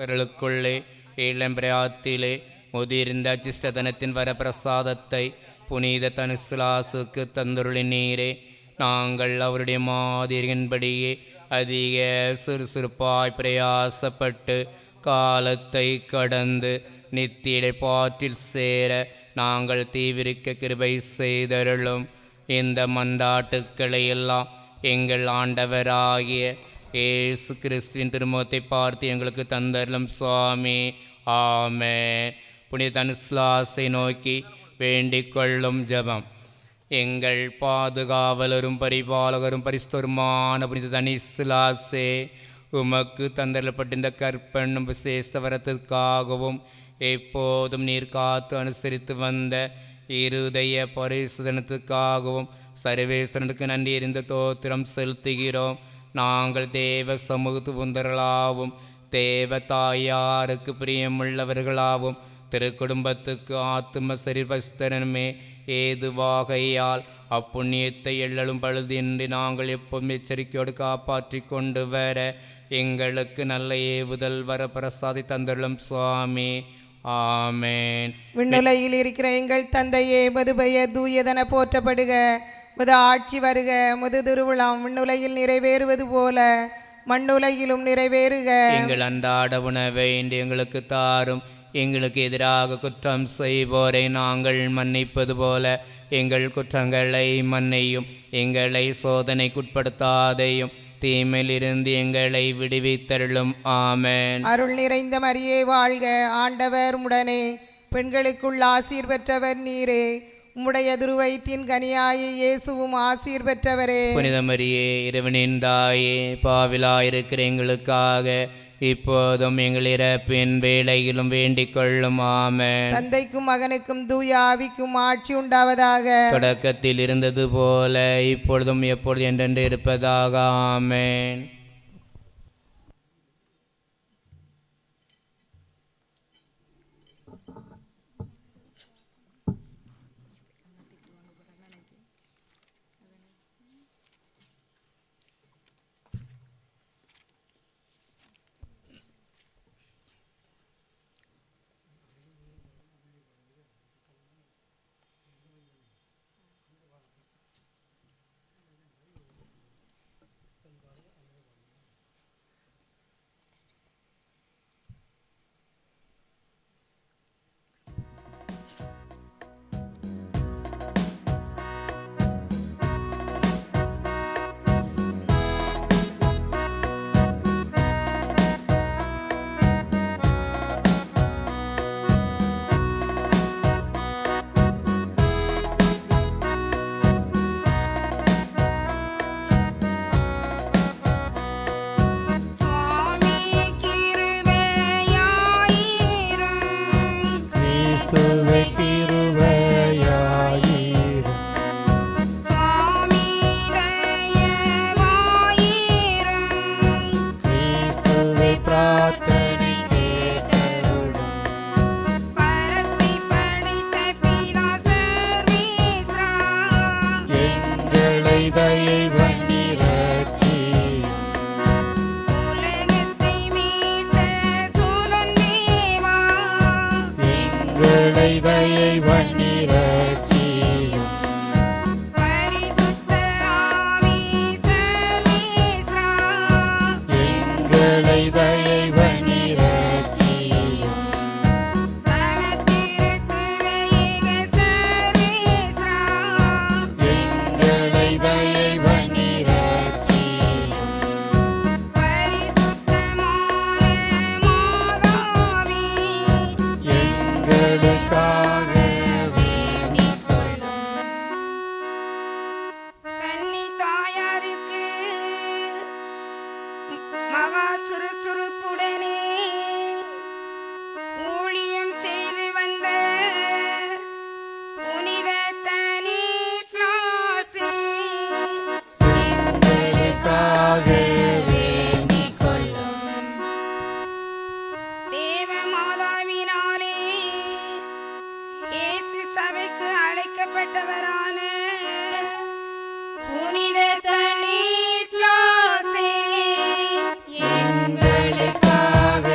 பிறலுக்குள்ளே இளம்பிராத்திலே முதிர்ந்த அச்சிஷ்டதனத்தின் வரப்பிரசாதத்தை புனித தனிஸ்லாசுக்கு தந்துருளினீரே. நாங்கள் அவருடைய மாதிரியின்படியே அதிக சுறுசுறுப்பாய் பிரயாசப்பட்டு காலத்தை கடந்து நித்திய பாற்றில் சேர நாங்கள் தீவிரிக்க கிருபை செய்தருளும். இந்த மன்றாட்டுக்களை எல்லாம் எங்கள் ஆண்டவராகிய இயேசு கிறிஸ்துவின் திருமுகத்தை பார்த்து எங்களுக்கு தந்தருளும் சுவாமி. ஆமென். புனித தனிஸ்லாசை நோக்கி வேண்டிக் கொள்ளும் ஜெபம். எங்கள் பாதுகாவலரும் பரிபாலகரும் பரிசுத்தருமான புனித தனிஸ்லாசே, உமக்கு தந்தரப்பட்ட இந்த கற்பனும் விசேஷ வரத்திற்காகவும் எப்போதும் நீர் காத்து அனுசரித்து வந்த இருதய பரிசுதனத்துக்காகவும் சர்வேஸ்வரனுக்கு நன்றி எறிந்த தோத்திரம் செலுத்துகிறோம். நாங்கள் தேவ சமூகத்து உந்தர்களாகவும் தேவ தாயாருக்கு பிரியமுள்ளவர்களாகவும் திருக்குடும்பத்துக்கு ஆத்தும சரிபஸ்தனமே ஏதுவாகையால் அப்புண்ணியத்தை எள்ளலும் பழுதின்றி நாங்கள் எப்போதும் எச்சரிக்கையோடு காப்பாற்றி கொண்டு வர எங்களுக்கு நல்ல ஏவுதல் வர பிரசாதி தந்தருளும் சுவாமி. ஆமென். விண்ணுலகில் இருக்கிற எங்கள் தந்தையே, மது பெயர் தூயதென போற்றப்படுக. முது ஆட்சி வருக. முது திருவிழாம் விண்ணுலகில் நிறைவேறுவது போல மண்ணுலகிலும் நிறைவேறுக. எங்கள் அன்றாட உணவை இன்று எங்களுக்கு தாரும். எங்களுக்கு எதிராக குற்றம் செய்வோரை நாங்கள் மன்னிப்பது போல எங்கள் குற்றங்களை மன்னியும். எங்களை சோதனைக்குட்படுத்தாதையும் தீமையிலிருந்து எங்களை விடுவித்தருளும். ஆமென். அருள் நிறைந்த மரியே வாழ்க. ஆண்டவர் உடனே பெண்களுக்குள் ஆசீர் பெற்றவர் நீரே. உம்முடைய திருவயிற்றின் கனியாயி இயேசுவும் ஆசீர் பெற்றவரே. புனித மரியே, இறைவனின் தாயே, பாவிலாயிருக்கிற எங்களுக்காக இப்போதும் எங்கள் இறப்பின் வேளையிலும் வேண்டிக் கொள்ளும். ஆமென். தந்தைக்கும் மகனுக்கும் தூய ஆவிக்கும் ஆட்சி உண்டாவதாக. தொடக்கத்தில் இருந்தது போல இப்பொழுதும் எப்பொழுது என்றென்று இருப்பதாக. ஆமென். எங்களுக்காக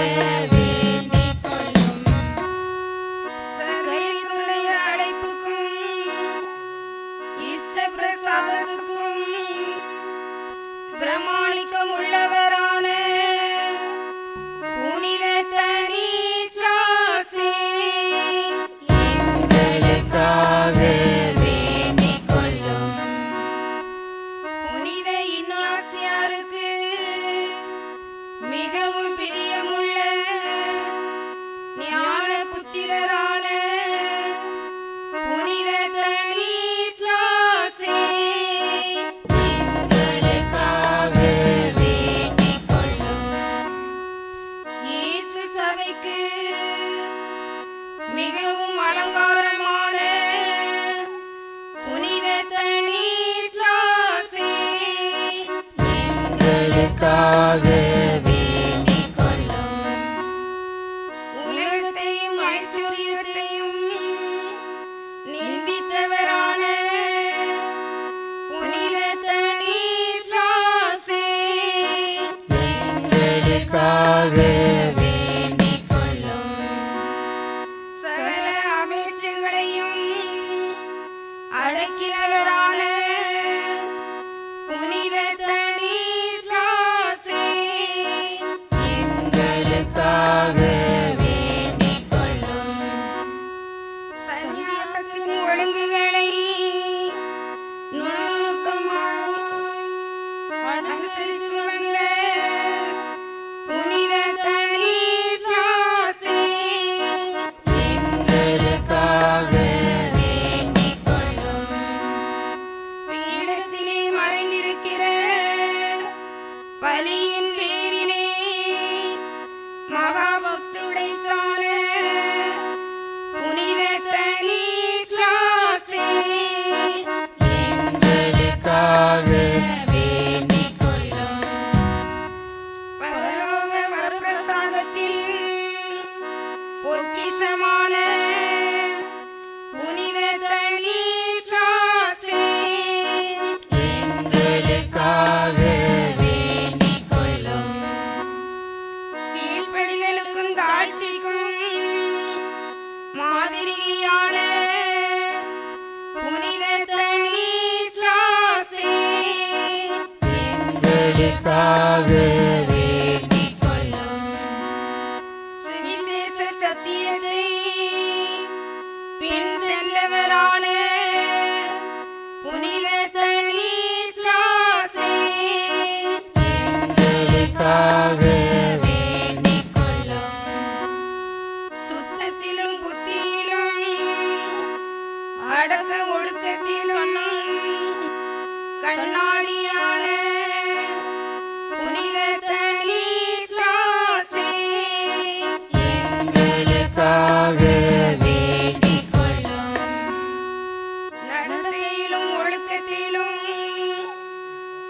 பார்வைக்கு மிகவும் அலங்காரமான புனித தனிசாசி எங்களுக்காக வேண்டிக் உலகத்தையும் ஐஸ்வர்யத்தையும் நிந்தித்தவரான புனித தனிசாசி எங்களுக்காக வேண்டிக் சகல அபேட்சங்களையும் அடக்கினவரான புனித தனிசாசி எங்களுக்காக வேண்டிக் சந்நியாசத்தின் ஒழுங்குகளை நுணுக்கமாய் அனுசரித்து வந்த புனித தனிசாசி எங்களுக்காக வேண்டிக் பீடத்திலே மறைந்திருக்கிற பலியின் பேரிலே மகாபக்துடைத்தான புனித தனிசாசி எங்களுக்காக வேண்டிக் பரலோக வரப்பிரசாதத்தில் பொக்கிஷமான புனித தனிசாசி எங்களுக்காக வேண்டிக் கீழ்ப்படிதலுக்கும் தாழ்ச்சிக்கும் மாதிரியான புனித தனிசாசி எங்களுக்காக வேண்டிக் சுவிசேஷ சத்தியத்தை பின் சென்றவரான புனித தனிசாசி எங்களுக்காக வேண்டிக் சுத்தத்திலும் புத்தியிலும் அடக்க ஒடுக்கத்திலும் கண்ணாடியான புனித தனிசாசி எங்களுக்காக வேண்டிக் நடத்தையிலும் ஒழுக்கத்திலும்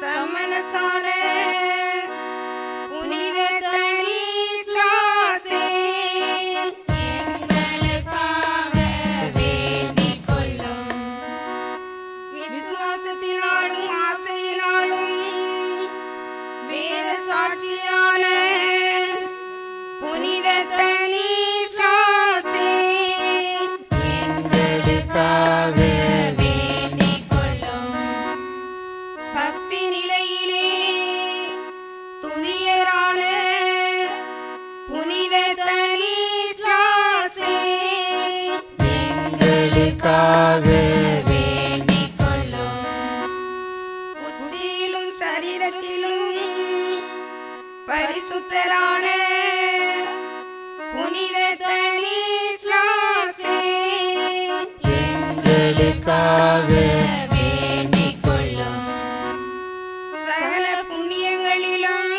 சமனசான புனித தனிசாசி எங்களுக்காக வேண்டிக் விசுவாசத்தினாலும் ஆசையினாலும் வேத சாட்சியான புனித தனிசாசி எங்களுக்காக வேண்டிக் பக்தி நிலையிலே துதியரான புனித தனிசாசி எங்களுக்காக வேண்டிக் புத்தியிலும் சரீரத்திலும் பரிசுத்தரான புனித தனிசாசி எங்களுக்காக வேண்டிக் சகல புண்ணியங்களிலும்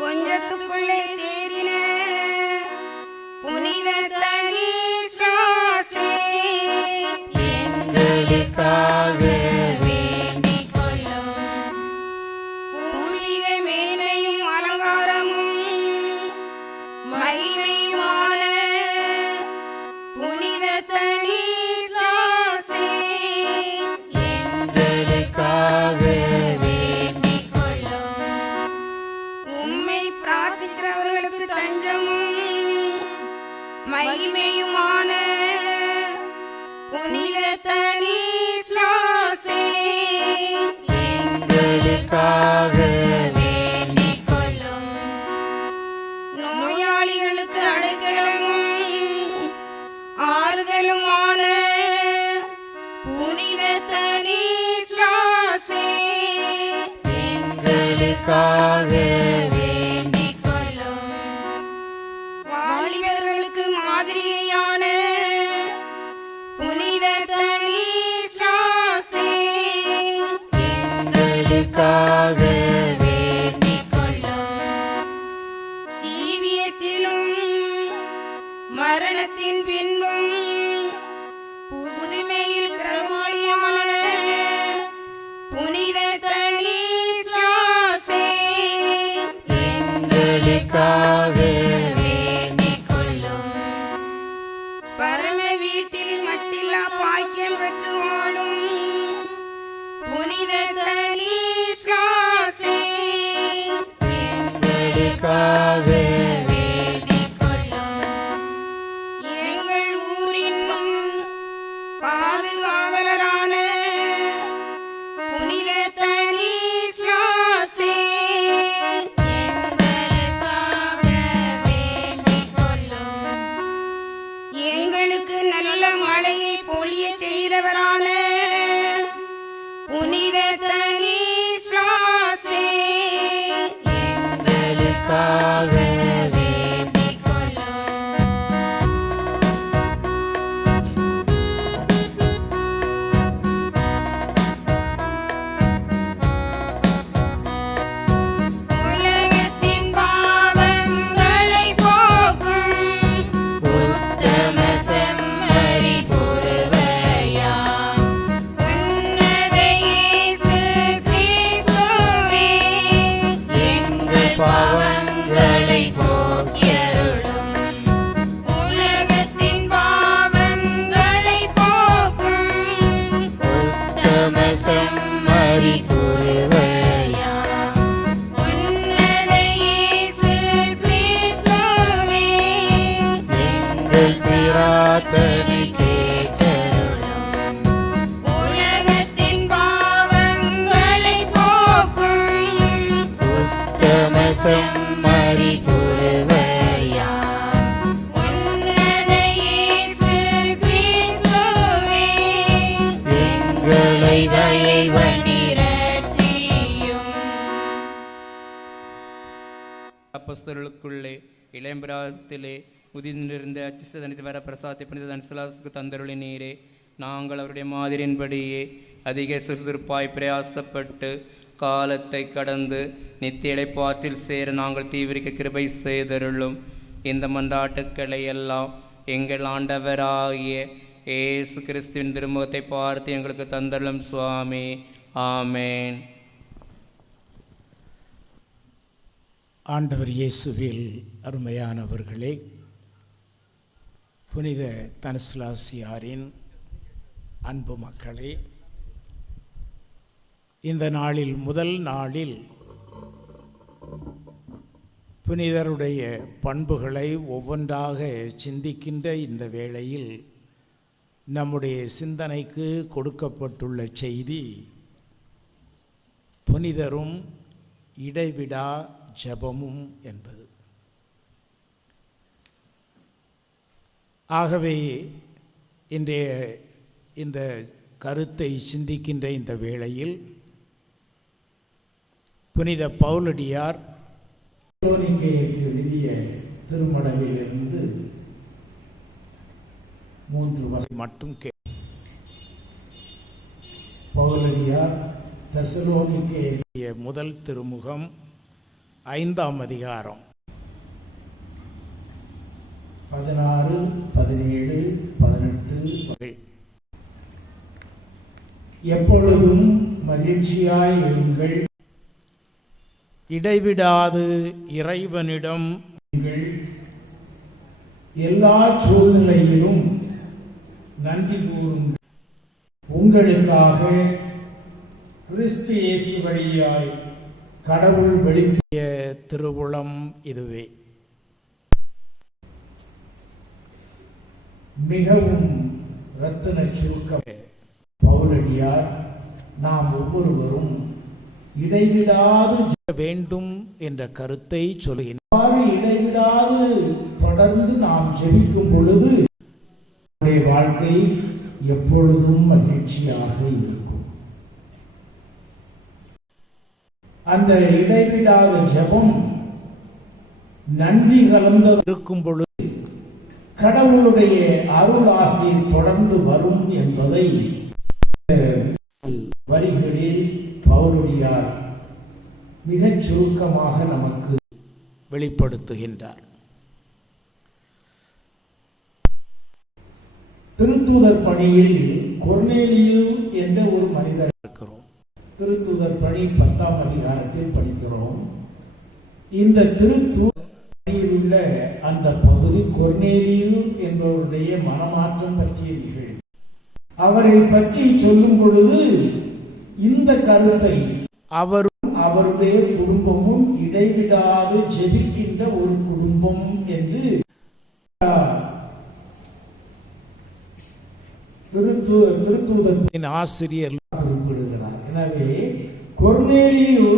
கொஞ்சத்துக்குள்ளே தேறின புனித தனிசாசி எங்களுக்காக வேண்டிக் பூமிக மேன்மையும் அலங்காரமும் மகிமையுமான புனித தனிசாசி எங்களுக்காக வேண்டிக் உம்மை பிரார்த்திக்கிறவர்களுக்கு தஞ்சமும் மகிமையுமான புனித தனிசாசி எங்களுக்காக வேண்டிக் நோயாளிகளுக்கு அடைக்கலமும் ஆறுதலுமான புனித தனிசாசி எங்களுக்காக வேண்டிக் வாலிபர்களுக்கு மாதிரியான புனித தனிசாசி எங்களுக்காக வேண்டிக் ஜீவியத்திலும் மரணத்தின் பின்பும் புதுமையில் பிரமொழியமான புனித தனிஸ்லாசே எங்களுக்காக வேண்டிக் கொள்ளும். பரம வீட்டில் மட்டில்லா பாக்கியம் பெற்று வாழும் புனித தனிஸ்லாசே எங்களுக்காக வேண்டிக் கொள்ளும். எங்கள் ஊரின் பாதுகாவலரான புனித தனிஸ்லாசே எங்களுக்காக வேண்டிக் கொள்ளும். எங்களுக்கு நல்ல மழையை பொழிய செய்தவரான புனித தனிஸ்லாசே எங்களுக்காக வேண்டிக் கொள்ளும். உலகத்தின் பாவங்களை போக்கும் உத்தம செம்மறி பொறுவையாம். உன்னத இயேசு கிறிஸ்துவே எங்கள் பாவங்களை போக்கியருளும். உலகத்தின் பாவங்களை போக்கும் உத்தம செம்மறி பொறுவையாம். உன்னத இயேசு கிறிஸ்துவே எங்கள் பிரார்த்தனை கேட்டருளும். உலகத்தின் பாவங்களை போக்கும் உத்தம செம்மறி பொறுவையாம். உன்னத இயேசு கிறிஸ்துவே எங்களை தயவணி ரட்சியும். அப்போஸ்தலர்களுக்குள்ளே இளம்பிராயத்திலே உதிர்ந்திருந்த அச்சிச தனித்து வர பிரசாத்தை புனித தனிசலாசுக்கு தந்தருளி நீரே. நாங்கள் அவருடைய மாதிரியின்படியே அதிக சுறுசுறுப்பாய் பிரயாசப்பட்டு காலத்தை கடந்து நித்திய இளைப்பாற்றில் சேர நாங்கள் தீவிரிக்க கிருபை செய்தருளும். இந்த மன்றாட்டுக்களை எல்லாம் எங்கள் ஆண்டவராகிய இயேசு கிறிஸ்துவின் திருமுகத்தை பார்த்து எங்களுக்கு தந்தருளும் சுவாமி. ஆமேன். ஆண்டவர் இயேசுவில் அருமையானவர்களே, புனித தனிஸ்லாசியாரின் அன்பு மக்களே, இந்த நாளில் முதல் நாளில் புனிதருடைய பண்புகளை ஒவ்வொன்றாக சிந்திக்கின்ற இந்த வேளையில் நம்முடைய சிந்தனைக்கு கொடுக்கப்பட்டுள்ள செய்தி புனிதரும் இடைவிடா ஜெபமும் என்பது. ஆகவே இன்றைய இந்த கருத்தை சிந்திக்கின்ற இந்த வேளையில் புனித பவுலடியார் எழுதிய திருமடலிலிருந்து 3 வசனம் மட்டும் பவுலடியார் தெசலோனிக்கே எழுதிய முதல் திருமுகம் 5ஆம் அதிகாரம் 16, 17, 18 எப்பொழுதும் மகிழ்ச்சியாய் இருங்கள், இடைவிடாது இறைவனிடம் எல்லா சூழ்நிலையிலும் நன்றி கூறுங்கள். உங்களுக்காக கிறிஸ்து இயேசு வழியாய் கடவுள் வெளிப்பிய திருவுளம் இதுவே. மிகவும் இரத்தின சுருக்கம் பவுலடியார் நாம் ஒவ்வொருவரும் இடைவிடாது வேண்டும் என்ற கருத்தை சொல்லுகின்றார். இடைவிடாது தொடர்ந்து நாம் ஜெபிக்கும் பொழுது நம்முடைய வாழ்க்கை எப்பொழுதும் மகிழ்ச்சியாக இருக்கும். அந்த இடைவிடாத ஜெபம் நன்றி கலந்த இருக்கும் பொழுது கடவுளுடைய அருள் ஆசி தொடர்ந்து வரும் என்பதை வரிகளில் பவுலடியார் மிகச் சுருக்கமாக நமக்கு வெளிப்படுத்துகின்றார். திருத்தூதர் பணியில் கொர்நேலியு என்ற ஒரு மனிதர் இருக்கிறோம். திருத்தூதர் பணி 10ஆம் அதிகாரத்தில் படிக்கிறோம். இந்த திருத்தூதர் பணியில் உள்ள அந்த பகுதி கொர்நேலியு என்பவருடைய மனமாற்றம் பற்றிய நிகழ்வு. அவரை பற்றி சொல்லும் பொழுது இந்த கருத்தை அவரும் அவருடைய குடும்பமும் இடைவிடாது ஜெபிக்கின்ற ஒரு குடும்பம் என்று திருத்தூதரின் ஆசிரியர் குறிப்பிடுகிறார். எனவே கொர்நேலியு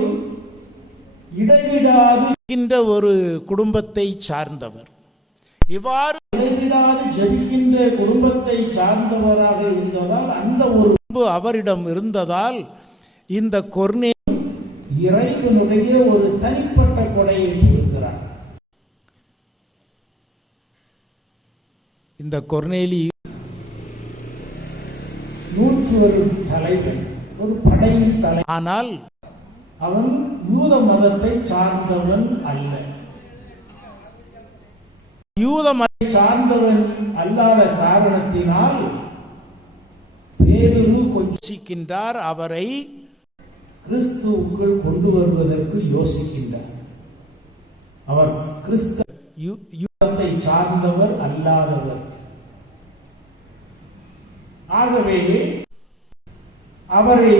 இடைவிடாது ஒரு குடும்பத்தை சார்ந்தவர். இவ்வாறு இடைவிடாது ஜெபிக்கின்ற குடும்பத்தை சார்ந்தவராக இருந்ததால் அந்த ஒரு அவரிடம் இருந்ததால் இந்த கொர்நேலியு இறைவனுடைய ஒரு தனிப்பட்ட கொடையை இருக்கிறார். இந்த கொர்நேலியு 101 தலைவன், ஒரு படையின் தலை. ஆனால் அவன் யூத மதத்தை சார்ந்தவன் அல்ல. யூத மதத்தை சார்ந்தவன் அல்லாத காரணத்தினால் பேதுரு கொஞ்சிக்கின்றார். அவரை கிறிஸ்துவுக்குள் கொண்டு வருவதற்கு யோசிக்கின்றார். அவர் யூதத்தை சார்ந்தவர் அல்லாதவர். ஆகவே அவரை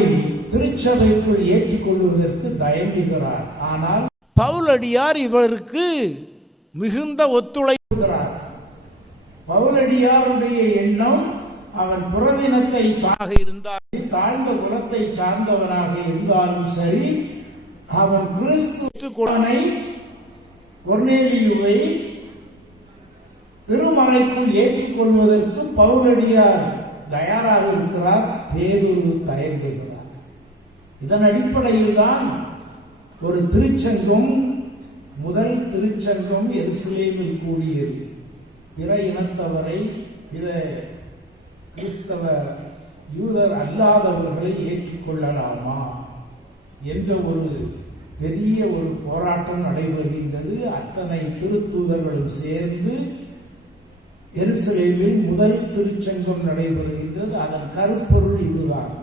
திருச்சபைக்குள் ஏற்றுக்கொள்வதற்கு தயங்குகிறார். ஆனால் பவுலடியார் இவருக்கு மிகுந்த ஒத்துழைப்புகிறார். பவுலடியாருடைய எண்ணம் அவன் புறவினத்தை இருந்தாலும் தாழ்ந்த குலத்தை சார்ந்தவனாக இருந்தாலும் சரி, அவன் கிறிஸ்து கொர்நேலியுவை திருமறைக்குள் ஏற்றுக்கொள்வதற்கு பவுலடியார் தயாராக இருக்கிறார். பேதுரு தயங்குகிறார். இதன் அடிப்படையில் தான் ஒரு திருச்சங்கம், முதல் திருச்சங்கம் எருசலேமில் கூடியது. பிற இனத்தவரை, பிற கிறிஸ்தவ யூதர் அல்லாதவர்களை ஏற்றுக்கொள்ளலாமா என்ற ஒரு பெரிய ஒரு போராட்டம் நடைபெறுகின்றது. அத்தனை திருத்தூதர்களும் சேர்ந்து எருசலேமில் முதல் திருச்சங்கம் நடைபெறுகின்றது. அதன் கருப்பொருள் இதுதான்: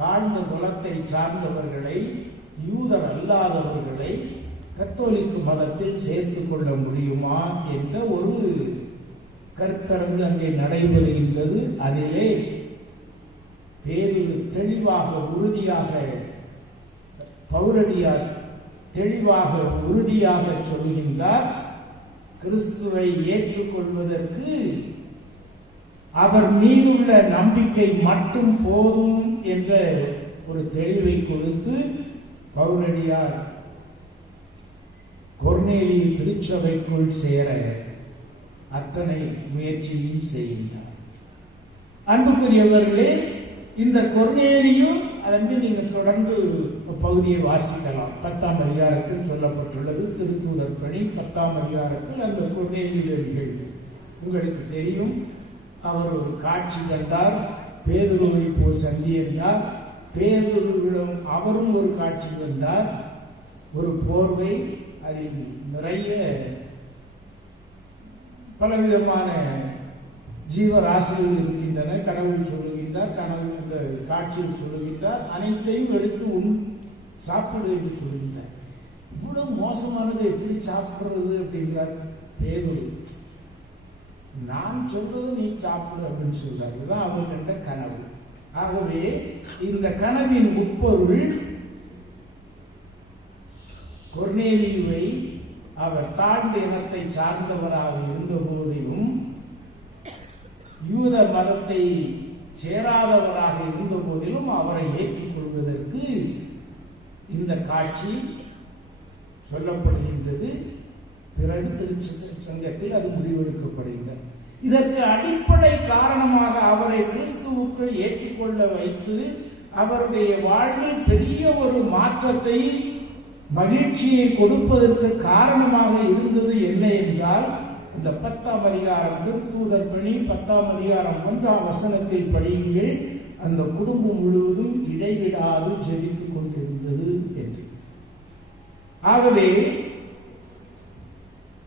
தாழ்ந்த குலத்தை சார்ந்தவர்களை, யூதர் அல்லாதவர்களை கத்தோலிக்க மதத்தில் சேர்த்துக் கொள்ள முடியுமா என்ற ஒரு கருத்தரங்கு அங்கே நடைபெறுகின்றது. அதிலே பேதுரு தெளிவாக உறுதியாக, பவுலடியார் தெளிவாக உறுதியாக சொல்கின்றார், கிறிஸ்துவை ஏற்றுக்கொள்வதற்கு அவர் மீதுள்ள நம்பிக்கை மட்டும் போதும் என்ற ஒரு தெளிவை கொடுத்து பவுலடியார் கொர்நேலியு திருச்சபைக்குள் சேர அத்தனை முயற்சியும் செய்கின்றார். அன்புக்குரியவர்களே, இந்த கொர்நேலியு அதற்கு நீங்கள் தொடர்ந்து பகுதியை வாசிக்கலாம். 10ஆம் அதிகாரத்தில் சொல்லப்பட்டுள்ளது. திருத்தூதர் பணி 10ஆம் அதிகாரத்தில் அந்த கொர்நேலியு நிகழ்வு உங்களுக்கு தெரியும். அவர் ஒரு காட்சி கண்டார். பேதுருவை போல் சந்தி என்றார். பேதுருவிடம் அவரும் ஒரு காட்சி கண்டார். ஒரு போர்வை, அதில் நிறைய பலவிதமான ஜீவராசிகள் இருக்கின்றன. கடவுள் சொல்லுகின்றார், கனவு இந்த காட்சியில் சொல்லுகின்றார், அனைத்தையும் எடுத்து சாப்பிடு என்று சொல்லுகின்றார். இவ்வளவு மோசமானது எப்படி சாப்பிடுறது அப்படிங்கிறார் பேதுரு. நான் சொல்றது நீ சாப்பிடு அப்படின்னு சொல்றாரு. இதுதான் அவர் கண்ட கனவு. ஆகவே இந்த கனவின் உட்பொருள் கொர்நேலியுவை அவர் தாழ்ந்த இனத்தை சார்ந்தவராக இருந்த போதிலும், யூத மதத்தை சேராதவராக இருந்த போதிலும் அவரை ஏற்றுக்கொள்வதற்கு இந்த காட்சி சொல்லப்படுகின்றது. பிறகு திருச்சங்கத்தில் அது முடிவெடுக்கப்படுகின்றது. இதற்கு அடிப்படை காரணமாக அவரை கிறிஸ்துவுக்குள் ஏற்றுக்கொள்ள வைத்து அவருடைய வாழ்வில் பெரிய ஒரு மாற்றத்தை, மகிழ்ச்சியை கொடுப்பதற்கு காரணமாக இருந்தது என்ன என்றால், இந்த 10ஆம் அதிகாரம் திருத்தூதர் பணி 10ஆம் அதிகாரம் 1ஆம் வசனத்தில் படியுங்கள். அந்த குடும்பம் முழுவதும் இடைவிடாது ஜெபித்துக் கொண்டிருந்தது என்று. ஆகவே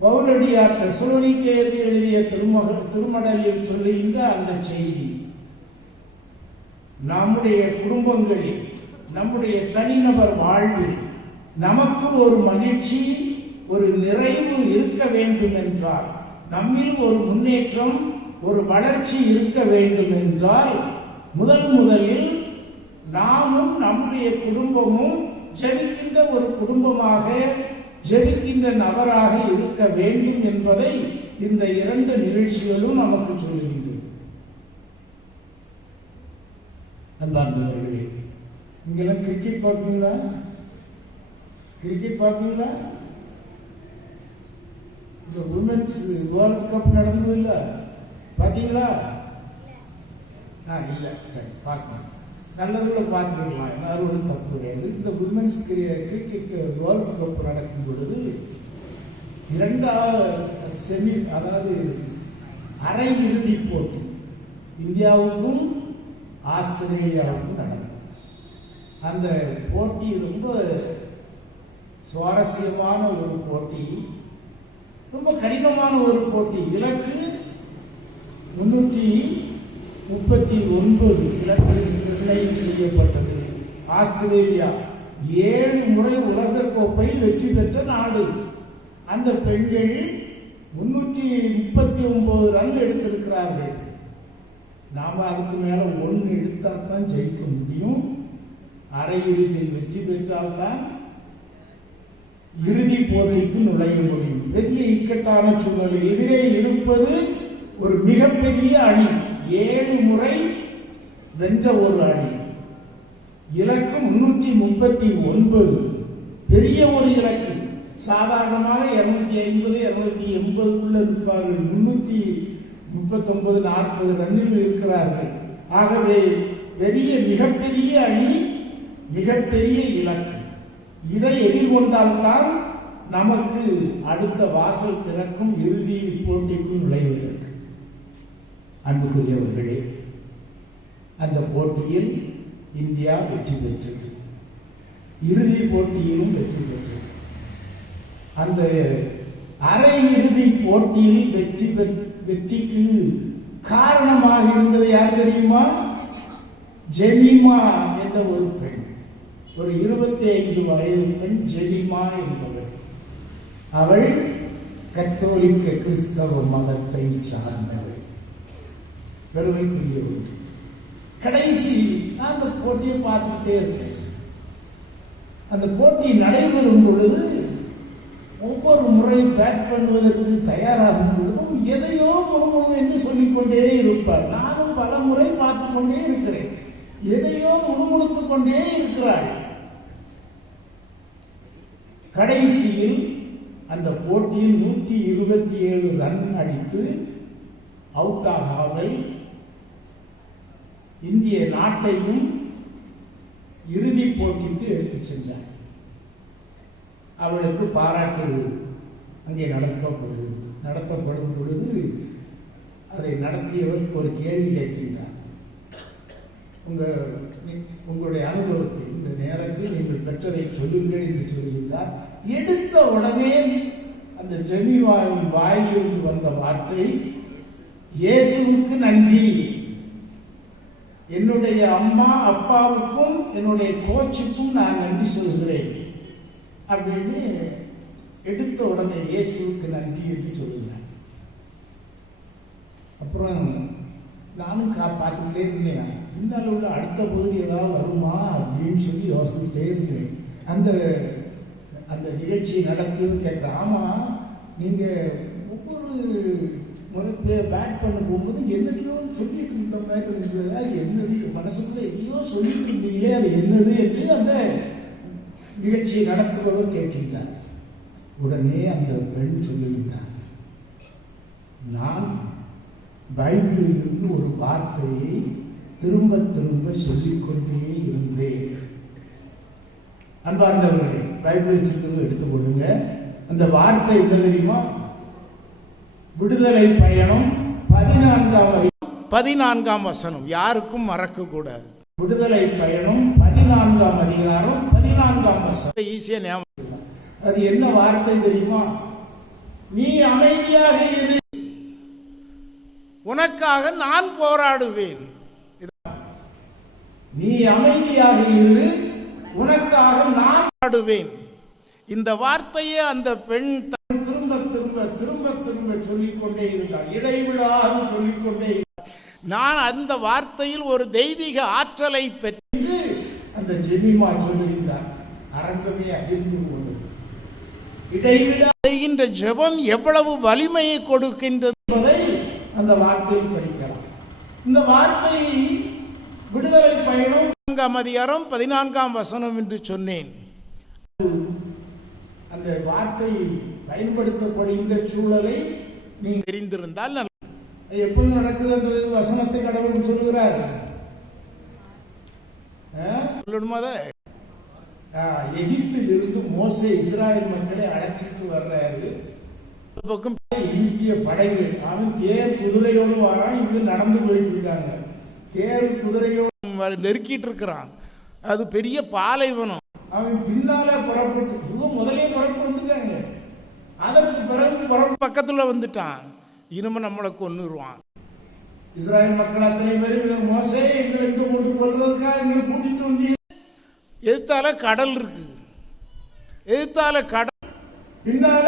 பவுலடியார் தெசலோனிக்கேயருக்கு எழுதிய திருமடலில் சொல்லுகின்ற அந்த செய்தி நம்முடைய குடும்பங்களில், நம்முடைய தனிநபர் வாழ்வில் நமக்கு ஒரு மகிழ்ச்சி, ஒரு நிறைவு இருக்க வேண்டும் என்றால், நம்மில் ஒரு முன்னேற்றம், ஒரு வளர்ச்சி இருக்க வேண்டும் என்றால், முதலில் நாமும் நம்முடைய குடும்பமும் ஜெபிக்கின்ற ஒரு குடும்பமாக, ஜெபிக்கின்ற நபராக இருக்க வேண்டும் என்பதை இந்த இரண்டு நிகழ்ச்சிகளும் நமக்கு சொல்லுகின்றன. அன்பார்ந்தவர்களே, இங்கெல்லாம் கிரிக்கெட் பார்ப்பீங்களா? கிரிக்கெட் பார்ப்பீங்களா? இந்த உமன்ஸ் வேர்ல்ட் கப் நடந்தது இல்ல, பார்த்தீங்களா? இல்லை, சரி, பார்க்கலாம். நல்லதுல பார்த்துக்கலாம், எல்லாரும் தப்பு கிடையாது. இந்த உமன்ஸ் கிரிக்கெட் வேர்ல்ட் கப் நடக்கும் பொழுது இரண்டாவது அதாவது அரை இறுதி போட்டி இந்தியாவுக்கும் ஆஸ்திரேலியாவுக்கும் நடக்கும். அந்த போட்டி ரொம்ப சுவாரஸ்யமான ஒரு போட்டி, ரொம்ப கடினமான ஒரு போட்டி. இலக்கு 339 இலக்கு நிர்ணயம் செய்யப்பட்டது. ஆஸ்திரேலியா 7 முறை உலக கோப்பை வெற்றி பெற்ற நாடு. அந்த பெண்கள் 339 ரன் எடுத்திருக்கிறார்கள். நாம அதுக்கு மேல 1 எடுத்தால் தான் ஜெயிக்க முடியும். அரையிறுதியில் வெற்றி பெற்றால்தான் இறுதி போட்டிக்கு நுழைய முடியும். பெரிய இக்கட்டான சூழல். எதிரே இருப்பது ஒரு மிகப்பெரிய அணி, 7 முறை வென்ற ஒரு அணி. இலக்கு 339, பெரிய ஒரு இலக்கு. சாதாரணமாக 250 280 இருப்பார்கள், 339 40 ரன்னில் இருக்கிறார்கள். ஆகவே மிகப்பெரிய அணி, மிகப்பெரிய இலக்கு. இதை எதிர்கொண்டால்தான் நமக்கு அடுத்த வாசல் திறக்கும் இறுதி போட்டிக்கும் நுழைவதற்கு. அன்புக்குரியவர்களே, அந்த போட்டியில் இந்தியா வெற்றி பெற்றது, இறுதி போட்டியிலும் வெற்றி பெற்றது. அந்த அரை இறுதி போட்டியில் வெற்றிக்கு காரணமாக இருந்தது யார் தெரியுமா? ஜெமிமா என்ற ஒரு பெண், ஒரு 25 வயது பெண் ஜெமிமா என்பவர். அவள் கத்தோலிக்க கிறிஸ்தவ மதத்தை சார்ந்தவள். பெருமைக்குரிய ஒன்று. கடைசி நான் அந்த போட்டியை பார்த்துட்டே இருக்கேன். அந்த போட்டி நடைபெறும் பொழுது ஒவ்வொரு முறை பேட் பண்ணுவதற்கு தயாராகும் பொழுதும் எதையோ என்று சொல்லிக்கொண்டே இருப்பார். நானும் பல முறை பார்த்து கொண்டே இருக்கிறேன். எதையோ முணுமுணுத்துக் கொண்டே இருக்கிறாள். கடைசியில் அந்த போட்டியில் 127 ரன் அடித்து அவுட் ஆகாமல் இந்திய நாட்டையும் இறுதி போட்டிக்கு எடுத்து சென்றார். அவளுக்கு பாராட்டு அங்கே நடத்தப்படும் பொழுது அதை நடத்தியவருக்கு ஒரு கேள்வி கேட்கின்றார். உங்களுடைய அனுபவத்தை இந்த நேரத்தில் நீங்கள் பெற்றதை சொல்லுங்கள் என்று சொல்கின்றார். எடுத்த உடனே அந்த ஜெமிவாவின் வாயிலிருந்து வந்த வார்த்தை, இயேசுவுக்கு நன்றி, என்னுடைய அம்மா அப்பாவுக்கும் என்னுடைய கோச்சுக்கும் நான் நன்றி சொல்கிறேன் அப்படின்னு எடுத்த உடனே இயேசுவுக்கு நன்றி என்று சொல்லுகிறேன். அப்புறம் நானும் பார்த்துக்கிட்டே இருந்தேன், இந்த உள்ள அடுத்த பகுதி ஏதாவது வருமா அப்படின்னு சொல்லி யோசிச்சுட்டே இருந்தேன். அந்த நிகழ்ச்சியை நடத்தியவர் கேட்குறேன், ஆமாம் நீங்கள் ஒவ்வொரு முறை பேட் பண்ண போகும்போது என்னதையோ சொல்லிட்டு இருந்த மாதிரி இருந்ததா, என்னது மனசுக்குள்ள எதையோ சொல்லிட்டு இருந்தீங்களே, அது என்னது என்று அந்த நிகழ்ச்சியை நடத்துபவர் கேட்கின்றார். உடனே அந்த பெண் சொல்லுகின்றார், நான் பைபிளில் இருந்து ஒரு வார்த்தையை திரும்ப திரும்ப சொல்லிக்கொண்டே இருந்தேன். அன்பார்ந்தவர்களே, பைபிள் சித்திரம் எடுத்துக்கொள்ளுங்க. அந்த வார்த்தை என்ன தெரியுமா? விடுதலை பயணம் 14ஆம் வசனம். யாருக்கும் மறக்க கூடாது. விடுதலை பயணம் 14ஆம் அதிகாரம் 14ஆம் வசனம். ஈஸியா ஞாபகம். அது என்ன வார்த்தை தெரியுமா? நீ அமைதியாக இரு, உனக்காக நான் போராடுவேன். நீ அமைதியாக இரு, உனக்காக நான் போராடுவேன். இந்த வார்த்தையை அந்த பெண் திரும்ப திரும்ப திரும்ப திரும்ப சொல்லிக்கொண்டே இருந்தாள், இடைவிடாது சொல்லிக்கொண்டே இருந்தாள். நான் அந்த வார்த்தையில் ஒரு தெய்வீக ஆற்றலை பெற்று அந்த ஜெமிமா சொல்லுகின்றார். அரங்கமே அதிர்ந்து கொண்டது. இடைவிடாத ஜெபம் எவ்வளவு வலிமையை கொடுக்கின்றது என்பதை அந்த வார்த்தையில் படிக்கலாம். இந்த வார்த்தை விடுதலை பயணம் 4ஆம் அதிகாரம் 14ஆம் வசனம் என்று சொன்னேன். அந்த வார்த்தை பயன்படுத்தப்படுகின்ற சூழலை நீங்கள் தெரிந்திருந்தால் எப்படி நடக்குது அந்த வசனத்தை கடவுள் சொல்லுகிறார். எகிப்தில் இருந்து மோசே இஸ்ராயல் மக்களை அழைச்சிட்டு வர்றாரு. பக்கம் இந்திய படைகள், அவன் தேர் குதிரையோடு வரான், இங்க நடந்து போயிட்டு இருக்காங்க. தேர் குதிரையோடு நெருக்கிட்டு இருக்கிறான். அது பெரிய பாலைவனம். அவன் பின்னால புறப்பட்டு, இவன் முதலே புறப்பட்டு வந்துட்டாங்க. அதற்கு பிறகு பக்கத்துல வந்துட்டான். இனிமே நம்மளை கொன்னுருவான். இஸ்ராயல் மக்கள் அத்தனை பேரும் மோசே எங்களை எங்க கொண்டு கொள்றதுக்காக எங்களை கூட்டிட்டு வந்து, எதிர்த்தால கடல் இருக்கு, எதிர்த்தால கடல், பின்னால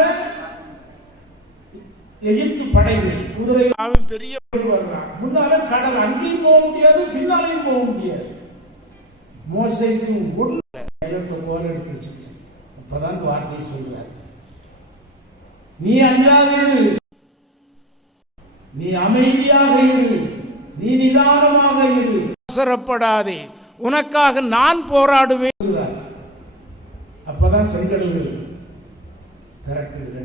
எகிப்து படைகள் குதிரை, அவன் பெரிய வர்றான். முன்னால கடல், அங்கேயும் போக முடியாது, பின்னாலையும் போக முடியாது. மோசேக்கு ஒன்று போல எடுத்து. அப்பதான் வார்த்தை சொல்றார், நீ அஞ்சாதீரு, நீ அமைதியாக இரு, நீ நிதானமாக இரு, அவசரப்படாதே, உனக்காக நான் போராடுவேன். அப்பதான் செங்கடல்கள் திறக்குது.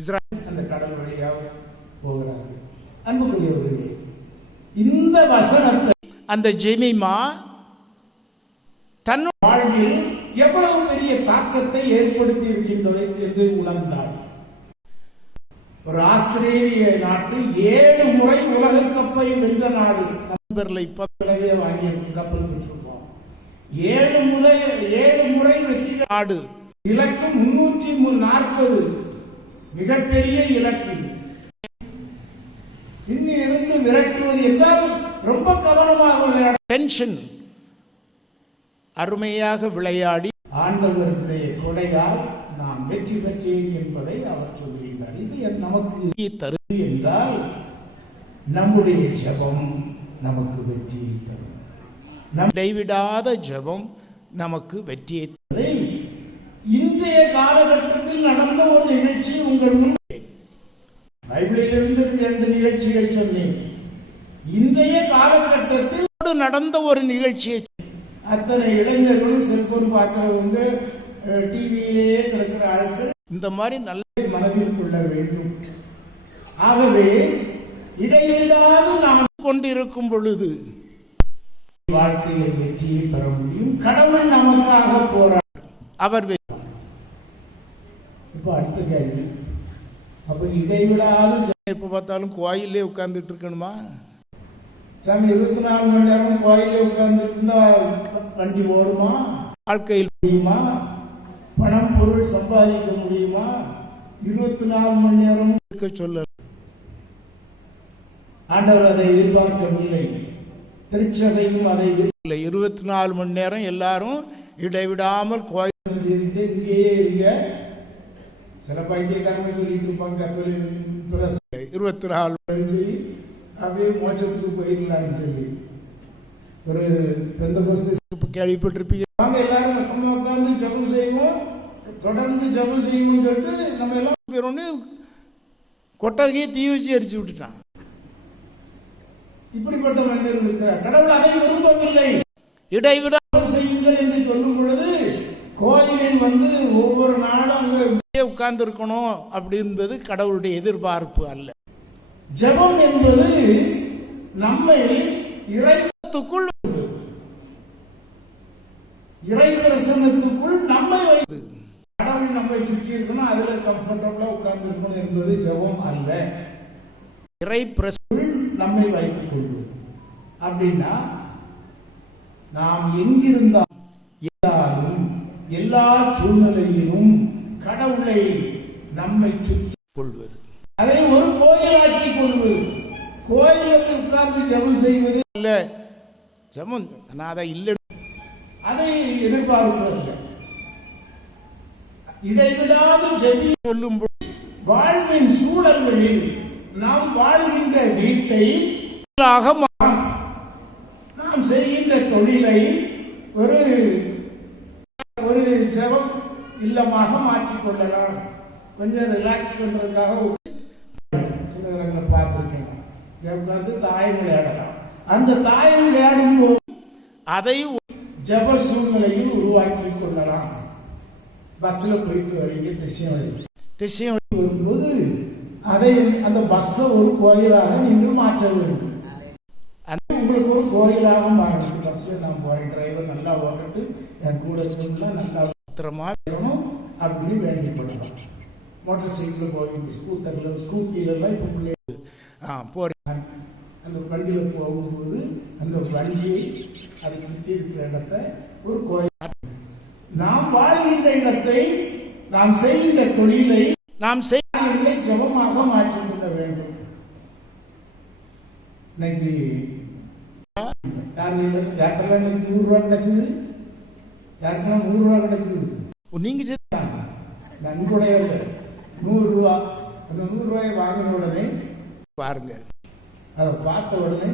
இஸ்ராயல் அந்த கடல் வழியாக போகிறார்கள். அன்புக்குரியவர்களே, இந்த வசனத்தை அந்த ஜெமிமா தன் வாழ்வில் எவ்வளவு பெரிய தாக்கத்தை ஏற்படுத்தி இருக்கின்றதை என்று உணர்ந்தார். ஒரு ஆஸ்திரேலிய நாட்டு 7 முறை உலக கப்பை வென்ற நாடு. நம்பர்ல 10 வாங்கிய கப்பல் பெற்றிருப்போம். 7 முறை வெற்றி நாடு. இலக்கு 340, மிகப்பெரிய இலக்கு. இன்னிருந்து விரட்டுவது என்றால் ரொம்ப கவனமாக விளையாட, டென்ஷன் அருமையாக விளையாடி ஆண்டவருடைய கொடையால் நாம் வெற்றி பெற்றேன் என்பதை அவர் சொல்லுகின்றார். இது நமக்கு தருது என்றால் நம்முடைய ஜெபம் நமக்கு வெற்றியை தரும். நம் இடைவிடாத ஜெபம் நமக்கு வெற்றியை தருவதை இன்றைய காலகட்டத்தில் நடந்த ஒரு நிகழ்ச்சி உங்கள் முன் பைபிளிலிருந்து 2 நிகழ்ச்சிகள் சொன்னேன். இன்றைய காலகட்டத்தில் நடந்த ஒரு நிகழ்ச்சியை, அத்தனை இளைஞர்களும் செல்போன் பார்க்கிறவங்க, டிவியிலேயே கிடக்கிற ஆட்கள், இந்த மாதிரி நல்ல மனதில் கொள்ள வேண்டும். ஆகவே இடையிடாது நாம் கொண்டிருக்கும் பொழுது வாழ்க்கையில் வெற்றியை பெற முடியும். கடவுள் நமக்காக போராடும், அவர். இப்ப அடுத்த கேள்வி, அப்ப இடைவிடாது எப்ப பார்த்தாலும் கோயிலே உட்கார்ந்துட்டு இருக்கணுமா? சாமி 24 மணி நேரம் கோயிலே உட்கார்ந்து இருந்தா வண்டி ஓடுமா? வாழ்க்கையில் முடியுமா? பணம் பொருள் சம்பாதிக்க முடியுமா? 24 மணி நேரம் இருக்க சொல்ல ஆண்டவர் அதை எதிர்பார்க்கவில்லை. திருச்சபையும் அதை 24 மணி நேரம் எல்லாரும் இடைவிடாமல் கோயில் செய்துட்டு இங்கேயே இருங்க. சில பைத்தியக்காரங்க சொல்லிட்டு இருப்பாங்க, 24 அப்படியே மோட்சத்துக்கு போயிடலான்னு சொல்லி. ஒரு பெந்தகோஸ்து கேள்விப்பட்டிருப்பீங்க. நாங்க எல்லாரும் நம்ம உட்கார்ந்து ஜெபம் செய்வோம், தொடர்ந்து ஜெபம் செய்வோம் சொல்லிட்டு நம்ம எல்லாம் பேரோன்னு கொட்டகையை தீ வச்சு எரிச்சு விட்டுட்டான். இப்படிப்பட்ட மனிதர்கள் இருக்கிறார். கடவுள் அதை விரும்பவில்லை. இடைவிட செய்யுங்கள் என்று சொல்லும் பொழுது கோயிலில் ஒவ்வொரு நாளும் அங்கே உட்கார்ந்து இருக்கணும் அப்படின்றது கடவுளுடைய எதிர்பார்ப்பு அல்ல. ஜெபம் என்பது நம்மை இறைத்துக்குள், இறை பிரசன்னத்துக்குள் நம்மை வைத்து, கடவுள் நம்மை சுற்றி இருக்கணும், அதுல கம்ஃபர்டபுளா உட்கார்ந்து இருக்கணும் என்பது ஜெபம் அல்ல. இறை பிரசன்னுள் நம்மை வைத்துக் கொள்வது அப்படின்னா, நாம் எங்கிருந்தாலும் எல்லா சூழ்நிலையிலும் கடவுளை நம்மை சுற்றி கொள்வது, அதை ஒரு கோயிலாக்கி கொள்வது. கோயிலில் உட்கார்ந்து ஜெபம் செய்வது இல்ல, ஜெபம் நான் அதை இல்லை, அதை எதிர்பார்ப்பதில்லை. இடைவிடாது ஜெபி சொல்லும்போது வாழ்வின் சூழல்களில் நாம் வாழ்கின்ற வீட்டை, நாம் செய்கின்ற தொழிலை ஒரு ஜெபம் இல்லமாக மாற்றிக்கொள்ளலாம். கொஞ்சம் ரிலாக்ஸ் பண்றதுக்காக பார்த்துருக்கீங்க, உட்காந்து தாயம் விளையாடலாம். அந்த தாயம் விளையாடும் போது அதை ஜெப சூழ்நிலையில் உருவாக்கி கொள்ளலாம். பஸ்ல போயிட்டு வரீங்க, திசையம் வரும்போது அதை அந்த பஸ்ஸை ஒரு கோயிலாக நீங்கள் மாற்ற வேண்டும். உங்களுக்கு ஒரு கோயிலாக மாற்று. பஸ்ல நான் போறேன், டிரைவர் நல்லா ஓட்டு, என் கூட நல்லா பத்திரமா இருக்கணும் அப்படின்னு வேண்டிப்படலாம். மோட்டார் சைக்கிள் போவீங்க, ஸ்கூட்டர்ல ஸ்கூட்டிலெல்லாம் இப்போ பிள்ளைங்க போறேன், அந்த வண்டியில் போகும்போது அந்த வண்டியை அதை சுற்றி இருக்கிற இடத்த ஒரு கோயில், நாம் வாழ்கின்ற இடத்தை, நாம் செய்கின்ற தொழிலை, நாம் செய்யவில்லை ஜபமாக மாற்றிக்கொள்ள வேண்டும். இன்னைக்கு யாருக்கெல்லாம் 100 ரூபா கிடைச்சது? யாருக்கெல்லாம் 100 ரூபா கிடைச்சது? நீங்க நன்கொடைய 100 ரூபா. அந்த 100 ரூபாயை வாங்கின உடனே பாருங்க, அதை பார்த்த உடனே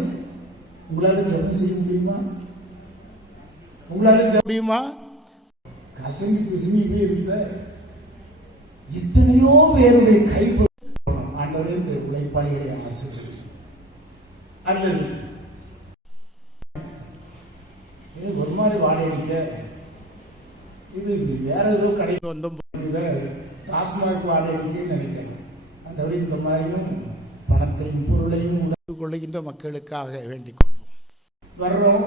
உங்களால ஜபம் செய்ய முடியுமா? உங்களால முடியுமா? கசங்கி பிசுங்கி இருந்த எத்தனையோ பேருடைய கைப்பற்றணும். ஆண்டவரே இந்த உழைப்பாளிகளை ஆசைப்படு. அல்லது ஒரு மாதிரி வாடகைக்க இது வேற ஏதோ கடைக்கு வந்தோம், டாஸ்மாக் வாடகைக்கே நினைக்கிறேன். அந்த வழி இந்த மாதிரியும் பணத்தையும் பொருளையும் உணர்ந்து கொள்ளுகின்ற மக்களுக்காக வேண்டிக் கொள்வோம். வர்றோம்,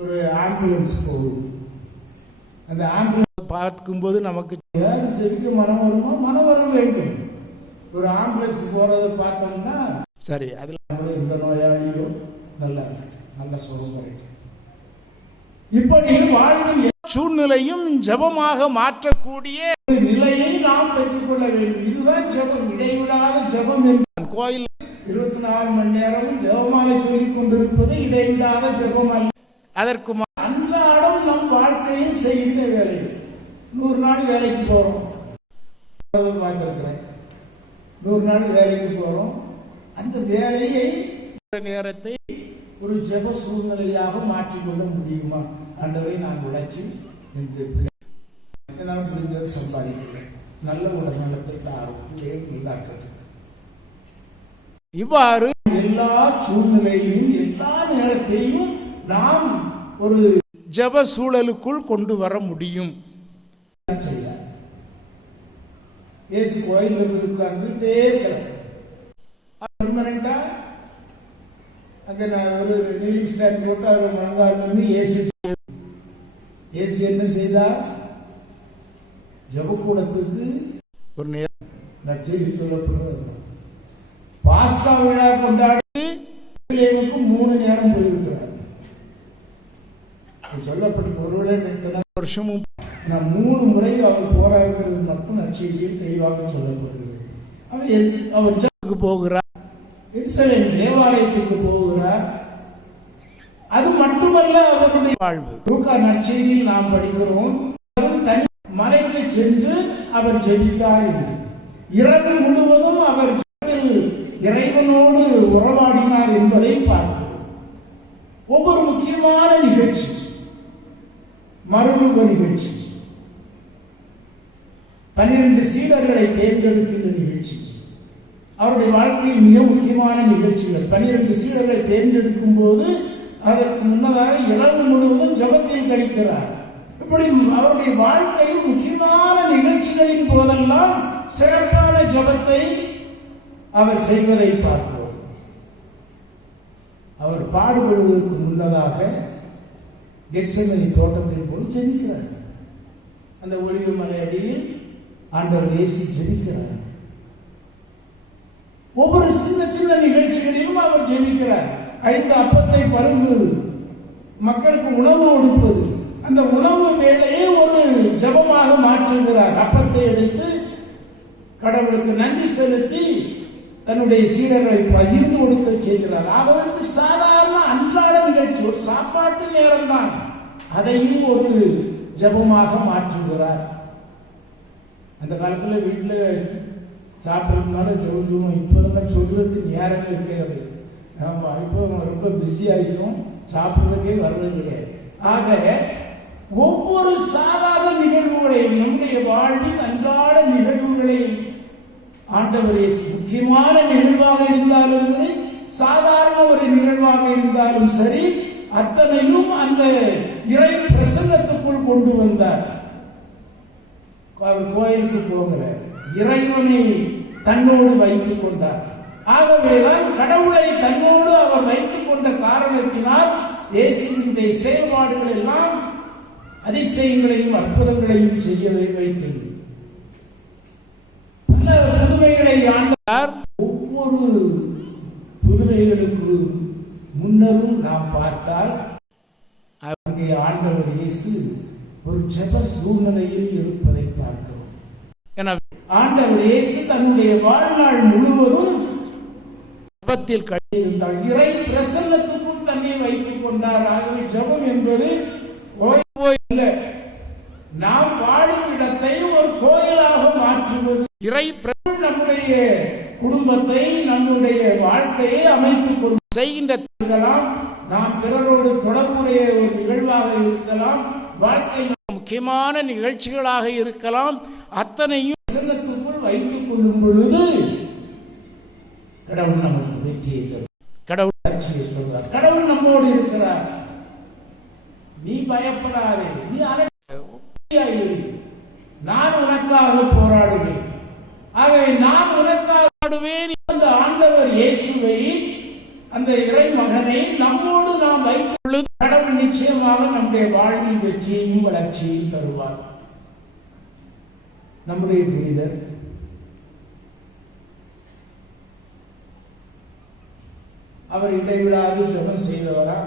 ஒரு ஆம்புலன்ஸ் போகுது. அந்த ஆம்புலன்ஸ் பார்க்கும்போது நமக்கு ஏதாவது ஜெபிக்க மனம் வருமா? மனம் வர வேண்டும். ஒரு ஆம்புலன்ஸ் போறதை பார்த்தோம்னா சரி, அதில் இந்த நோயாளியோ நல்ல சுகம். இப்படி வாழ்வின் சூழ்நிலையும் ஜபமாக மாற்றக்கூடிய நிலையை நாம் பெற்றுக்கொள்ள வேண்டும். இதுதான் ஜபம், இடைவிடாத ஜபம். கோயில் 24 மணி நேரமும் ஜபமாலை சொல்லிக் கொண்டிருப்பது இடைவிடாத ஜபம் அல்ல. அதற்கு அன்றாடம் நம் வாழ்க்கையில் செய்கிற வேலை. 100 நாள் வேலைக்கு போறோம், பார்த்திருக்கிறேன். 100 நாள் வேலைக்கு போறோம். அந்த வேலையை நேரத்தை ஒரு ஜெப சூழ்நிலையாக மாற்றிக்கொள்ள முடியுமா? ஆண்டவரை நான் உழைச்சி என்னால் முடிந்தது சம்பாதிக்கிறேன், நல்ல உடல்நலத்தை தாருங்கள். இவ்வாறு எல்லா சூழ்நிலையும் எல்லா நேரத்தையும் நாம் ஒரு ஜெப சூழலுக்குள் கொண்டு வர முடியும். இயேசு கோயிலில் போய் உட்கார்ந்துட்டே இருக்கிறேன். அங்க நான் ஒரு நீலிங் ஸ்டாண்ட் போட்டு அவர் முழங்கால் ஏசு என்ன செய்தார்? ஜபக்கூடத்துக்கு ஒரு நேரம் நற்செய்தி சொல்லப்படுறது. பாஸ்கா விழா கொண்டாடி 3 நேரம் போயிருக்கிறார். சொல்லப்பட்டு ஒருவேளை வருஷமும் 3 முறை அவர் போராடுகிறது மட்டும் நற்செய்தியில் தெளிவாக சொல்லப்படுகிறது. அவர் ஜபத்துக்கு போகிறார், தேவாலயத்துக்கு போகிறார். அது மட்டுமல்ல அவருடைய வாழ்வு. லூக்கா நற்செய்தியில் நாம் படிக்கிறோம், தனி மலைக்கு சென்று அவர் ஜெபித்தார் என்று. இரவு முழுவதும் அவர் இறைவனோடு உறவாடினார் என்பதை பார்க்கிறோம். ஒவ்வொரு முக்கியமான நிகழ்ச்சி, மறுமுக நிகழ்ச்சி, 12 சீடர்களை தேர்ந்தெடுக்கின்ற நிகழ்ச்சி, அவருடைய வாழ்க்கையில் மிக முக்கியமான நிகழ்ச்சிகள். 12 சீடர்களை தேர்ந்தெடுக்கும் போது அதற்கு முன்னதாக இரவு முழுவதும் ஜபத்தில் கழிக்கிறார். இப்படி அவருடைய வாழ்க்கையில் முக்கியமான நிகழ்ச்சிகளின் போதெல்லாம் சிறப்பான ஜபத்தை அவர் செய்வதை பார்க்கிறோம். அவர் பாடுபடுவதற்கு முன்னதாக கெத்செமனி தோட்டத்தில் போய் ஜெபிக்கிறார். அந்த ஒலிவ மலை அடியில் ஆண்டவர் இயேசு ஜெபிக்கிறார். ஒவ்வொரு சின்ன சின்ன நிகழ்ச்சிகளிலும் அவர் ஜெபிக்கிறார். 5 அப்பத்தை பருகு மக்களுக்கு உணவு கொடுப்பது, அந்த உணவு வேலையை ஒரு ஜபமாக மாற்றுகிறார். அப்பத்தை எடுத்து கடவுளுக்கு நன்றி செலுத்தி தன்னுடைய சீடர்களை பகிர்ந்து கொடுக்க செய்கிறார். அவருக்கு சாதாரண அன்றாட நிகழ்ச்சி, ஒரு சாப்பாட்டு நேரம் தான், அதையும் ஒரு ஜபமாக மாற்றுகிறார். அந்த காலத்துல வீட்டுல சாப்பிட்றதுனால சொல்லுவோம், இப்போதான் சொல்றதுக்கு நேரம் இருக்கிறது. ஆமா, இப்போ ரொம்ப பிஸி ஆகிட்டோம், சாப்பிட்றதுக்கே வர்றது கிடையாது. ஆக ஒவ்வொரு சாதாரண நிகழ்வுகளையும், நம்முடைய வாழ்வின் அன்றாட நிகழ்வுகளை ஆண்டவரே, முக்கியமான நிகழ்வாக இருந்தாலும் சரி, சாதாரண ஒரு நிகழ்வாக இருந்தாலும் சரி, அத்தனையும் அந்த இறை பிரசன்னத்துக்குள் கொண்டு வந்தார். அவர் கோயிலுக்கு போகிற இறைவனை தன்னோடு வைத்துக் கொண்டார். ஆகவேதான் கடவுளை தன்னோடு அவர் வைத்துக் கொண்ட காரணத்தினால் இயேசுவினுடைய செயல்பாடுகள் எல்லாம் அதிசயங்களையும் அற்புதங்களையும் செய்யவே வைத்தது. பல புதுமைகளை ஆண்டார். ஒவ்வொரு புதுமைகளுக்கு முன்னரும் நாம் பார்த்தால் அங்கே ஆண்டவர் இயேசு ஒரு ஜெப சூழ்நிலையில் இருப்பதை பார்க்கிறோம். ஆண்டவர் இயேசு தன்னுடைய வாழ்நாள் முழுவதும் ஜெபத்தில் கழிந்தார். இறை பிரசன்னத்துக்குள் தன்னை வைத்துக் கொண்டார். ஆகவே ஜெபம் என்பது இல்லை, நாம் வாழும் இடத்தை ஒரு கோயிலாக மாற்றுவது. இறை நம்முடைய குடும்பத்தை, நம்முடைய வாழ்க்கையை அமைத்துக் கொண்டு செய்கின்றலாம். நாம் பிறரோடு தொடர்புடைய ஒரு நிகழ்வாக இருக்கலாம், வாழ்க்கை முக்கியமான நிகழ்ச்சிகளாக இருக்கலாம். அத்தனையும் பிரசன்னத்துக்குள் வைத்துக் கொள்ளும் பொழுது கடவுள் நமக்கு வெற்றியை தரும். கடவுள் ஆட்சியை சொல்றார். கடவுள் நம்மோடு இருக்கிறார். நீ பயப்படாதே, நீ நான் உனக்காக போராடுவேன். ஆகவே நான் உனக்காக போராடுவேன். அந்த ஆண்டவர் இயேசுவை, அந்த இறை மகனை நம்மோடு நாம் வைத்துக் கொள்ளும் கடவுள் நிச்சயமாக நம்முடைய வாழ்வில் வெற்றியையும் வளர்ச்சியையும் தருவார். நம்முடைய புனிதர் அவர் இடைவிடாது ஜெபம் செய்தவரா?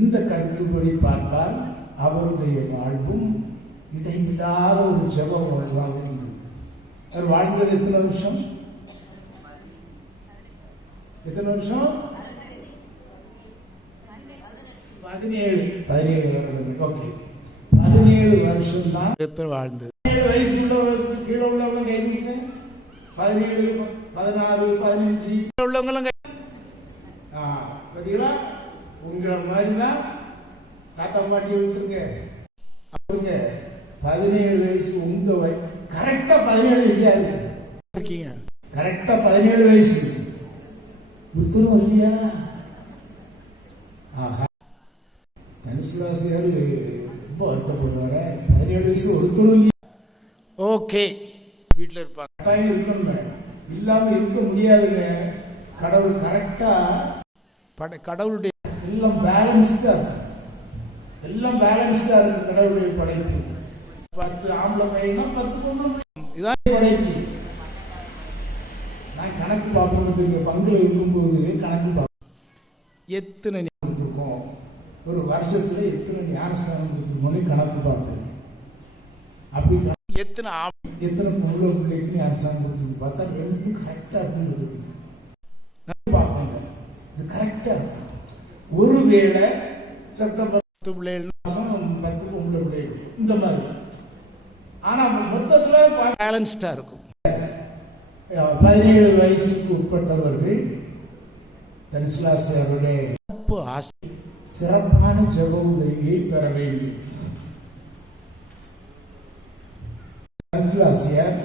இந்த கருத்துப்படி பார்த்தால் அவருடைய வாழ்வும் இடைவிடாத ஒரு ஜெப வாழ்வாக இருந்தது. அவர் வாழ்ந்தது எத்தனை வருஷம்? எத்தனை வருஷம்? 17 வருடம். ஓகே, 17 வருஷம் தான் வாழ்ந்தது. 17 வயசு உள்ளவர்களுக்கு கீழே உள்ளவங்க கைதுங்க, 17, 16, 15 உள்ளவங்களும் பார்த்தீங்களா? உங்களை மாதிரி தான் தாத்தா பாட்டி விட்டுருங்க. அவருங்க 17 வயசு, உங்க கரெக்டா 17 வயசா இருக்கீங்க. கரெக்டா 17 வயசு ஒருத்தரும் இல்லையா? ஆஹா, தனுசுராசியார் ரொம்ப வருத்தப்படுவாரு. 17 வயசு ஒருத்தரும் இல்லையா? ஓகே, வீட்டில் இருப்பாங்க. கட்டாயம் இருக்கணும், இல்லாம இருக்க முடியாதுங்க. கடவுள் கரெக்டா, கடவுளுடைய எல்லாம் பேலன்ஸ்டா இருக்கு. எல்லாம் பேலன்ஸ்டா இருக்கு கடவுளுடைய படைப்பு. 10 ஆம்பளை பையனா 10 பொண்ணு, இதான் படைப்பு. நான் கணக்கு பார்ப்பதுக்கு பங்குல இருக்கும்போது கணக்கு பார்ப்பேன். எத்தனை ஞானம் இருக்கும், ஒரு வருஷத்துல எத்தனை ஞானஸ்தானம் இருக்குமோன்னு கணக்கு பார்ப்பேன். அப்படி எத்தனை பொருளை பிள்ளைக்கு ஞானஸ்தானம் இருக்கு பார்த்தா ரெண்டும் கரெக்டா இருக்குன்னு பார்ப்பேன். இது கரெக்டா இருக்கு. ஒருவேளை செப்டம்பர் 10 பிள்ளைகள், 10 பொம்பளை பிள்ளைகள், இந்த மாதிரி. ஆனா மொத்தத்துல பேலன்ஸ்டா இருக்கும். 17 வயசுக்கு உட்பட்டவர்கள் தனுசுராசியாருடைய சிறப்பான ஜெப உதவியை பெற வேண்டும். தனுசுராசியார்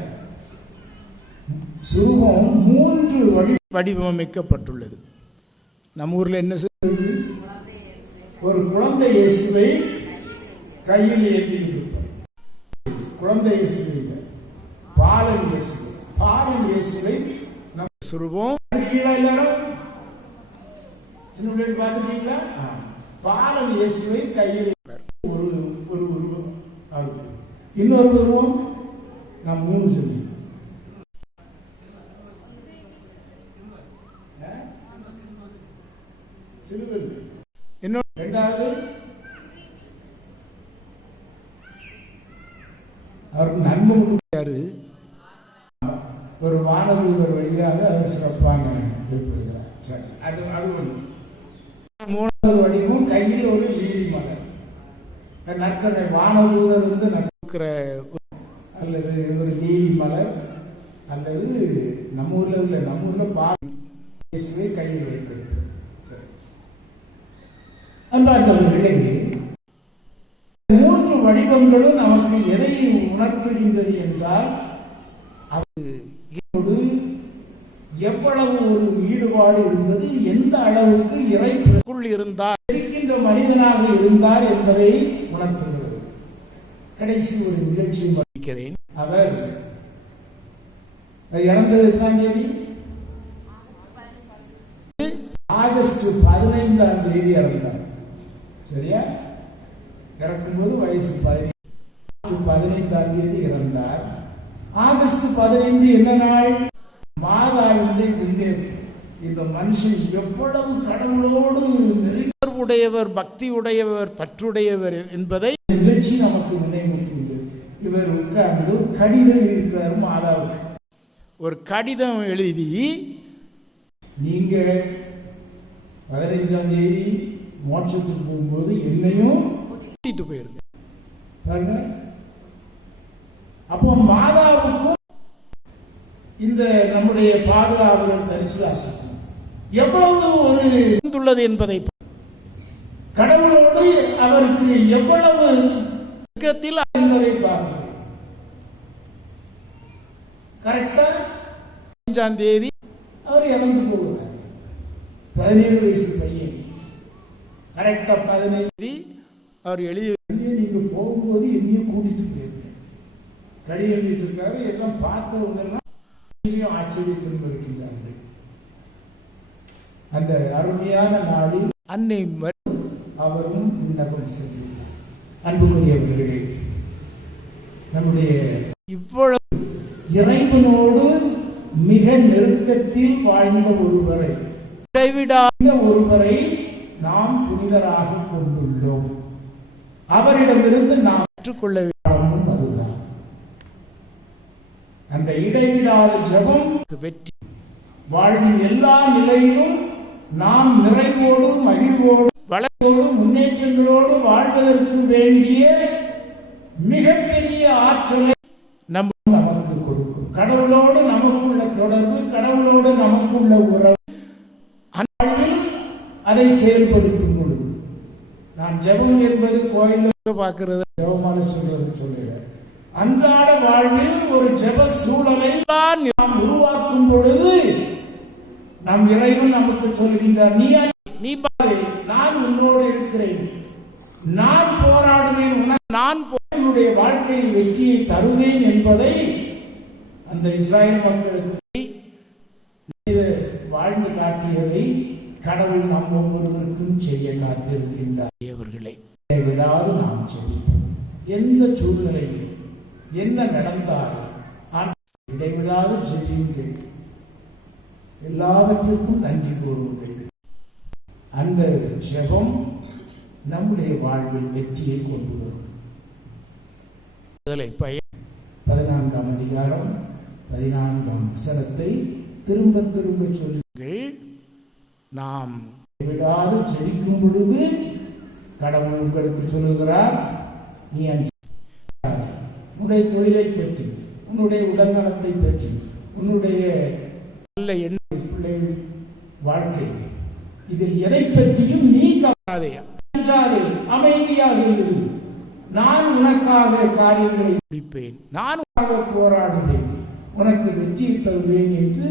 சுரூபம் 3 வடிவமைக்கப்பட்டுள்ளது. நம்ம ஊர்ல என்ன சொல்றது? ஒரு குழந்தை இயேசுவை கையில் ஏந்தி இருப்பார். குழந்தை இயேசுவை, பாலன் இயேசுவை, பாலன் இயேசுவை நம்ம சுரூபம் எல்லாரும் சின்ன பிள்ளைகள் பார்த்துட்டீங்களா? பாலன் இயேசுவை கையில் ஒரு உருவம். இன்னொரு உருவம் நான் 3 சொல்லி இன்னொரு. இரண்டாவது அவருக்கு நன்மை செய்வாரு. ஒரு வானதூதர் வழியாக அவர் சிறப்பான பெறுகிறார். சரி, அது ஒன்று. மூணாவது வடிவம் கையில் ஒரு லீலி மலர். நற்கரை வானதூதர் வந்து நற்கிற அல்லது ஒரு லீலி மலர் அல்லது நம்ம ஊர்ல இல்லை, நம்ம ஊர்ல பேசுவே கையில் வைத்திருக்கு. அன்பார்ந்தவர்களே, மூன்று வடிவங்களும் நமக்கு எதை உணர்த்துகின்றது என்றால் இதோடு எவ்வளவு ஒரு ஈடுபாடு இருந்தது, எந்த அளவுக்கு இறைக்குள் இருந்தார், இருக்கின்ற மனிதனாக இருந்தார் என்பதை உணர்த்துகிறது. கடைசி ஒரு நிகழ்ச்சியை படிக்கிறேன். அவர் இறந்தது எத்தனாம் தேதி? ஆகஸ்ட் 15ஆம் தேதி இறந்தார். சரியா? இறக்கும்போது வயசு 15ஆம் தேதி இறந்தார். ஆகஸ்ட் 15 என்ன நாள்? மாதாவினுடைய முன்னேற்பு. இந்த மனுஷன் எவ்வளவு கடவுளோடு நெருங்குடையவர், பக்தி உடையவர், பற்றுடையவர் என்பதை நிகழ்ச்சி நமக்கு நினைவூட்டுகிறது. இவர் உட்கார்ந்து கடிதம் இருக்கிறார் மாதாவுக்கு. ஒரு கடிதம் எழுதி, நீங்க 15ஆம் தேதி மோட்சத்துக்கு போகும்போது என்னையும் கூட்டிட்டு போயிருங்க பாருங்க. அப்போ மாதாவுக்கும் இந்த நம்முடைய பாதுகாவலர் தரிசலாசம் எவ்வளவு ஒரு உள்ளது என்பதை, கடவுளோடு அவருக்கு எவ்வளவு என்பதை பாருங்கள். கரெக்டா 5ஆம் தேதி அவர் இறந்து போகிறார். 17 வயசு பையன். கரெக்டா 15 அவர் எழுதி, நீங்க போகும்போது என்னையும் கூட்டிட்டு போயிருங்க. கடி எழுதி வச்சிருக்காரு. எல்லாம் பார்த்தவங்க எல்லாம் ஆச்சரியத்தில் இருக்கின்றார்கள். அந்த அருமையான நாளில் அன்னை அவரும் விண்ணப்பம் சென்றார். அன்புக்குரியவர்களே, நம்முடைய இவ்வளவு இறைவனோடு மிக நெருக்கத்தில் வாழ்ந்த ஒருவரை, இடைவிடாத ஒருவரை நாம் புனிதராக கொண்டுள்ளோம். அவரிடமிருந்து நாம் கற்றுக்கொள்ள வேண்டும். அதுதான் அந்த இடைவிடாத ஜெபம் வெற்றி. வாழ்வின் எல்லா நிலையிலும் நாம் நிறைவோடு, மகிழ்வோடு, வளர்ச்சியோடு, முன்னேற்றங்களோடு வாழ்வதற்கு வேண்டிய மிகப்பெரிய ஆற்றலை நமக்கு கொடுக்கும். கடவுளோடு நமக்குள்ள தொடர்பு, கடவுளோடு நமக்குள்ள உறவு, அன்பில் அதை செயல்படுத்தும் பொழுது, நான் ஜெபம் என்பது கோயிலில் பார்க்கிறது ஜெபமான சொல்லுகிறேன். அன்றாட வாழ்வில் ஒரு ஜெப சூழலை நாம் உருவாக்கும் பொழுது நம் இறைவன் நமக்கு சொல்கின்றார், நீ பாரு, நான் உன்னோடு இருக்கிறேன், நான் போராடுவேன், நான் என்னுடைய வாழ்க்கையில் வெற்றியை தருவேன் என்பதை அந்த இஸ்ராயல் மக்களுக்கு வாழ்ந்து காட்டியதை கடவுள் நம் ஒவ்வொருவருக்கும் செய்ய காத்திருக்கின்றார். அவர்களை விடாது நாம் செய்வோம். எந்த சூழ்நிலையில் என்ன நடந்தாலும் இடைவிடாது செய்யுங்கள், எல்லாவற்றுக்கும் நன்றி கூறுங்கள். அந்த ஜெபம் நம்முடைய வாழ்வில் வெற்றியை கொண்டு வரும். 14ஆம் அதிகாரம் 14ஆம் வசனத்தை திரும்ப திரும்ப சொல்லுங்கள். நாம் விடாது ஜெபிக்கும் பொழுது கடவுள் உங்களுக்கு சொல்லுகிறார், நீ உன்னுடைய தொழிலை பற்றி, உன்னுடைய உடல்நலத்தை பற்றி, உன்னுடைய நல்ல எண்ணம், பிள்ளைகள் வாழ்க்கை, இதில் எதை பற்றியும் நீ கவலைப்படாதே, அமைதியாக இரு. நான் உனக்காக காரியங்களை முடிப்பேன், நான் உனக்காக போராடுவேன், உனக்கு வெற்றி தருவேன் என்று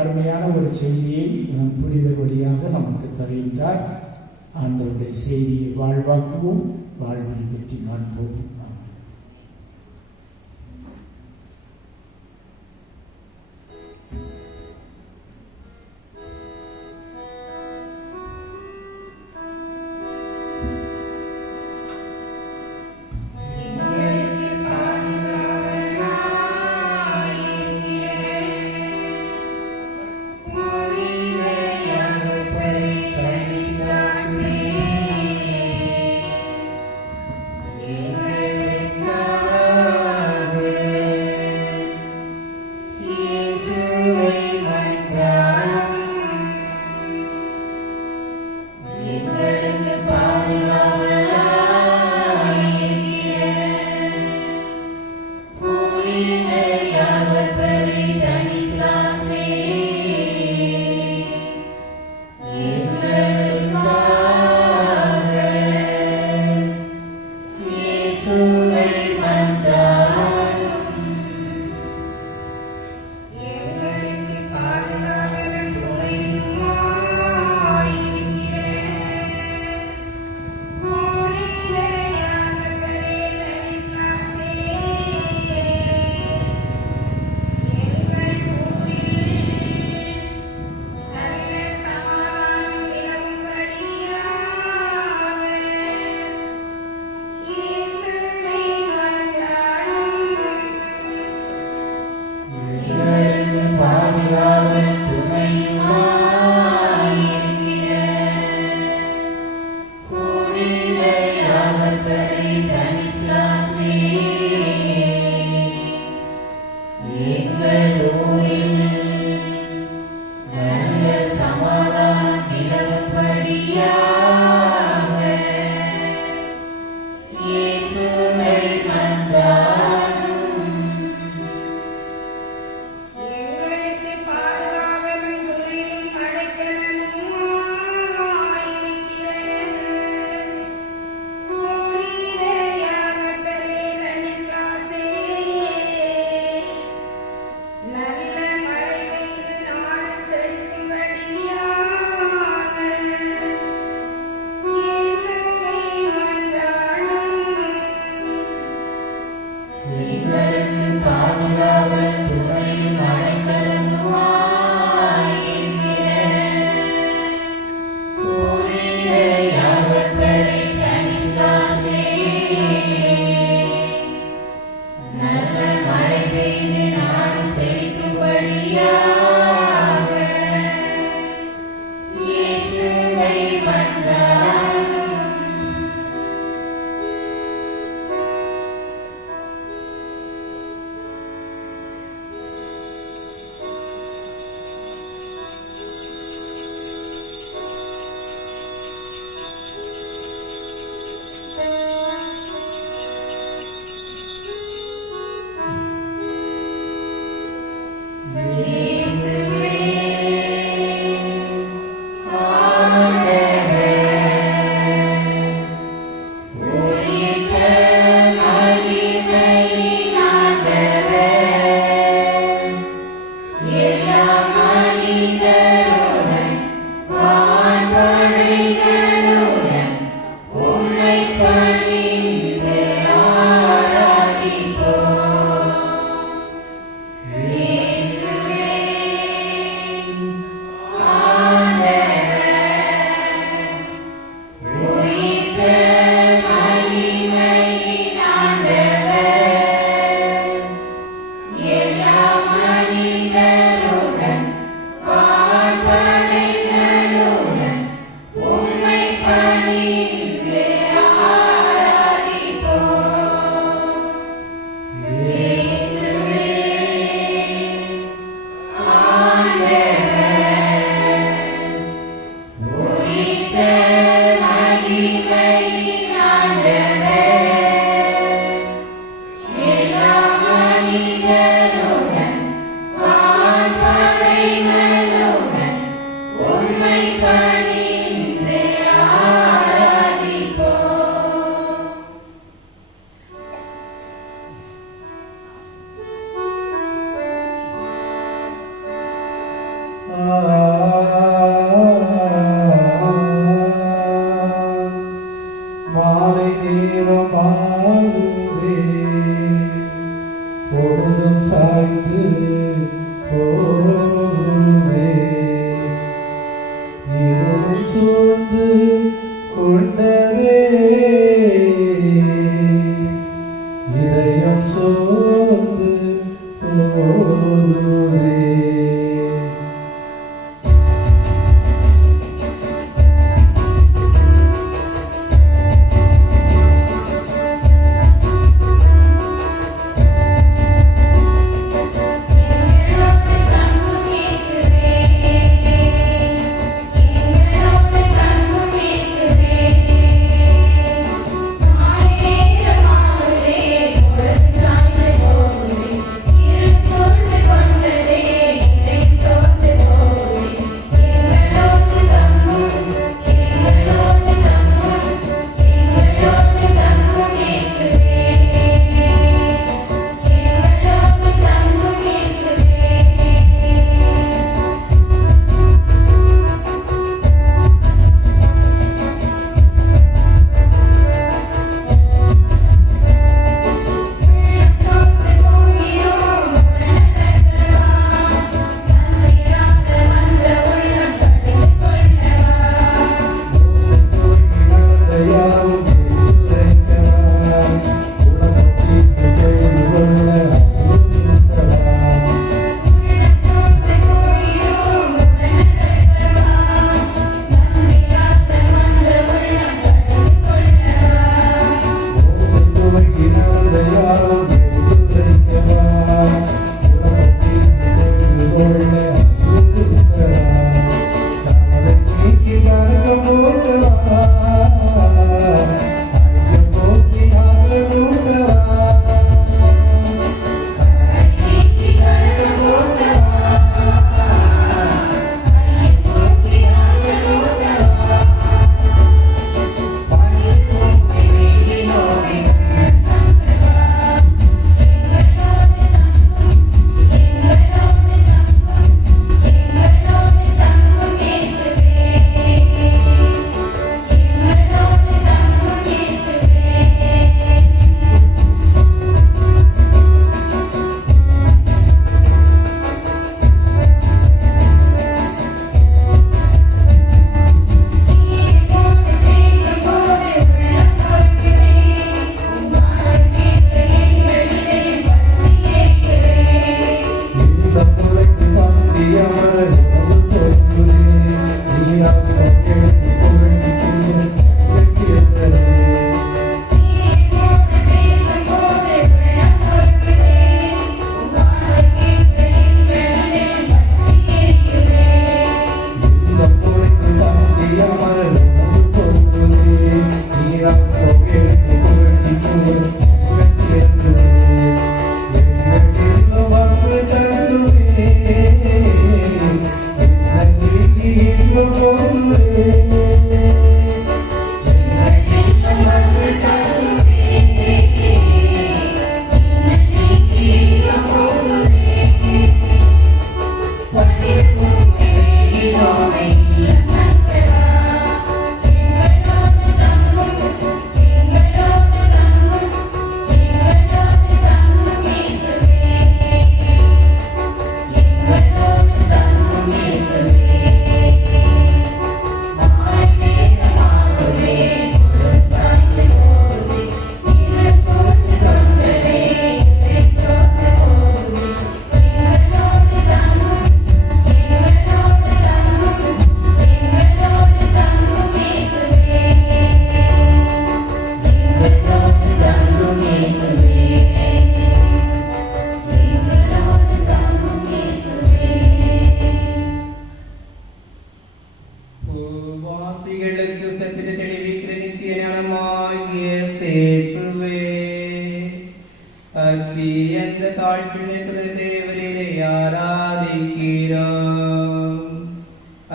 அருமையான ஒரு செய்தியை நம் புனிதர் வழியாக நமக்கு தருகின்றார். ஆண்டவருடைய செய்தியை வாழ்வாக்குவோம், வாழ்வில் வெற்றி காண்போம். Yeah. இயேசுவை மன்றாடும் எங்களுக்கு பாதுகாவலாயிருக்கிற புனித யாவர்பரி தனிஸ்லாசே எங்களுக்காக இயேசுவை மன்றாடும் எங்களுக்கு பாதுகாவலன் துணையுமாயிருக்கிற புனித யாவர்பரி தனிஸ்லாசே எங்கள் ஊரில் நல்ல சமாதானம் நிலவும்படியாக இயேசுவை மன்றாடும் எங்களுக்கு பாதுகாவல் துணையுமாயிருக்கிற புனித யாவர்பரி தனிஸ்லாசே எங்கள் ஊரில் நல்ல சமாதானம் நிலவும்படியாக இயேசுவை மன்றாடும் எங்களுக்கு பாதுகாவலும் துணையும் அடைக்கலமுமாயிருக்கிற புனித யாவர்பரி தனிஸ்லாசே நல்ல மழை பெய்து நாடு செழிக்கும்படியாக இயேசுவை மன்றாடும் எங்களுக்கு பாதுகாவல் துணையும் அடைக்கலமுமாயிருக்கிற புனித யாவர்பரி தனிஸ்லாசே நல்ல மழை பெய்து நாடு செழிக்கும்படியாக இயேசுவை மன்றாடும் மாலை நேரமாகுதே, பொழுதும் சாய்ந்து போகுதே, இருளும் சூழ்ந்து கொண்டதே, இதயம் சோர்ந்து போகுதே. எங்கள் ஆராதிக்கிறோம்.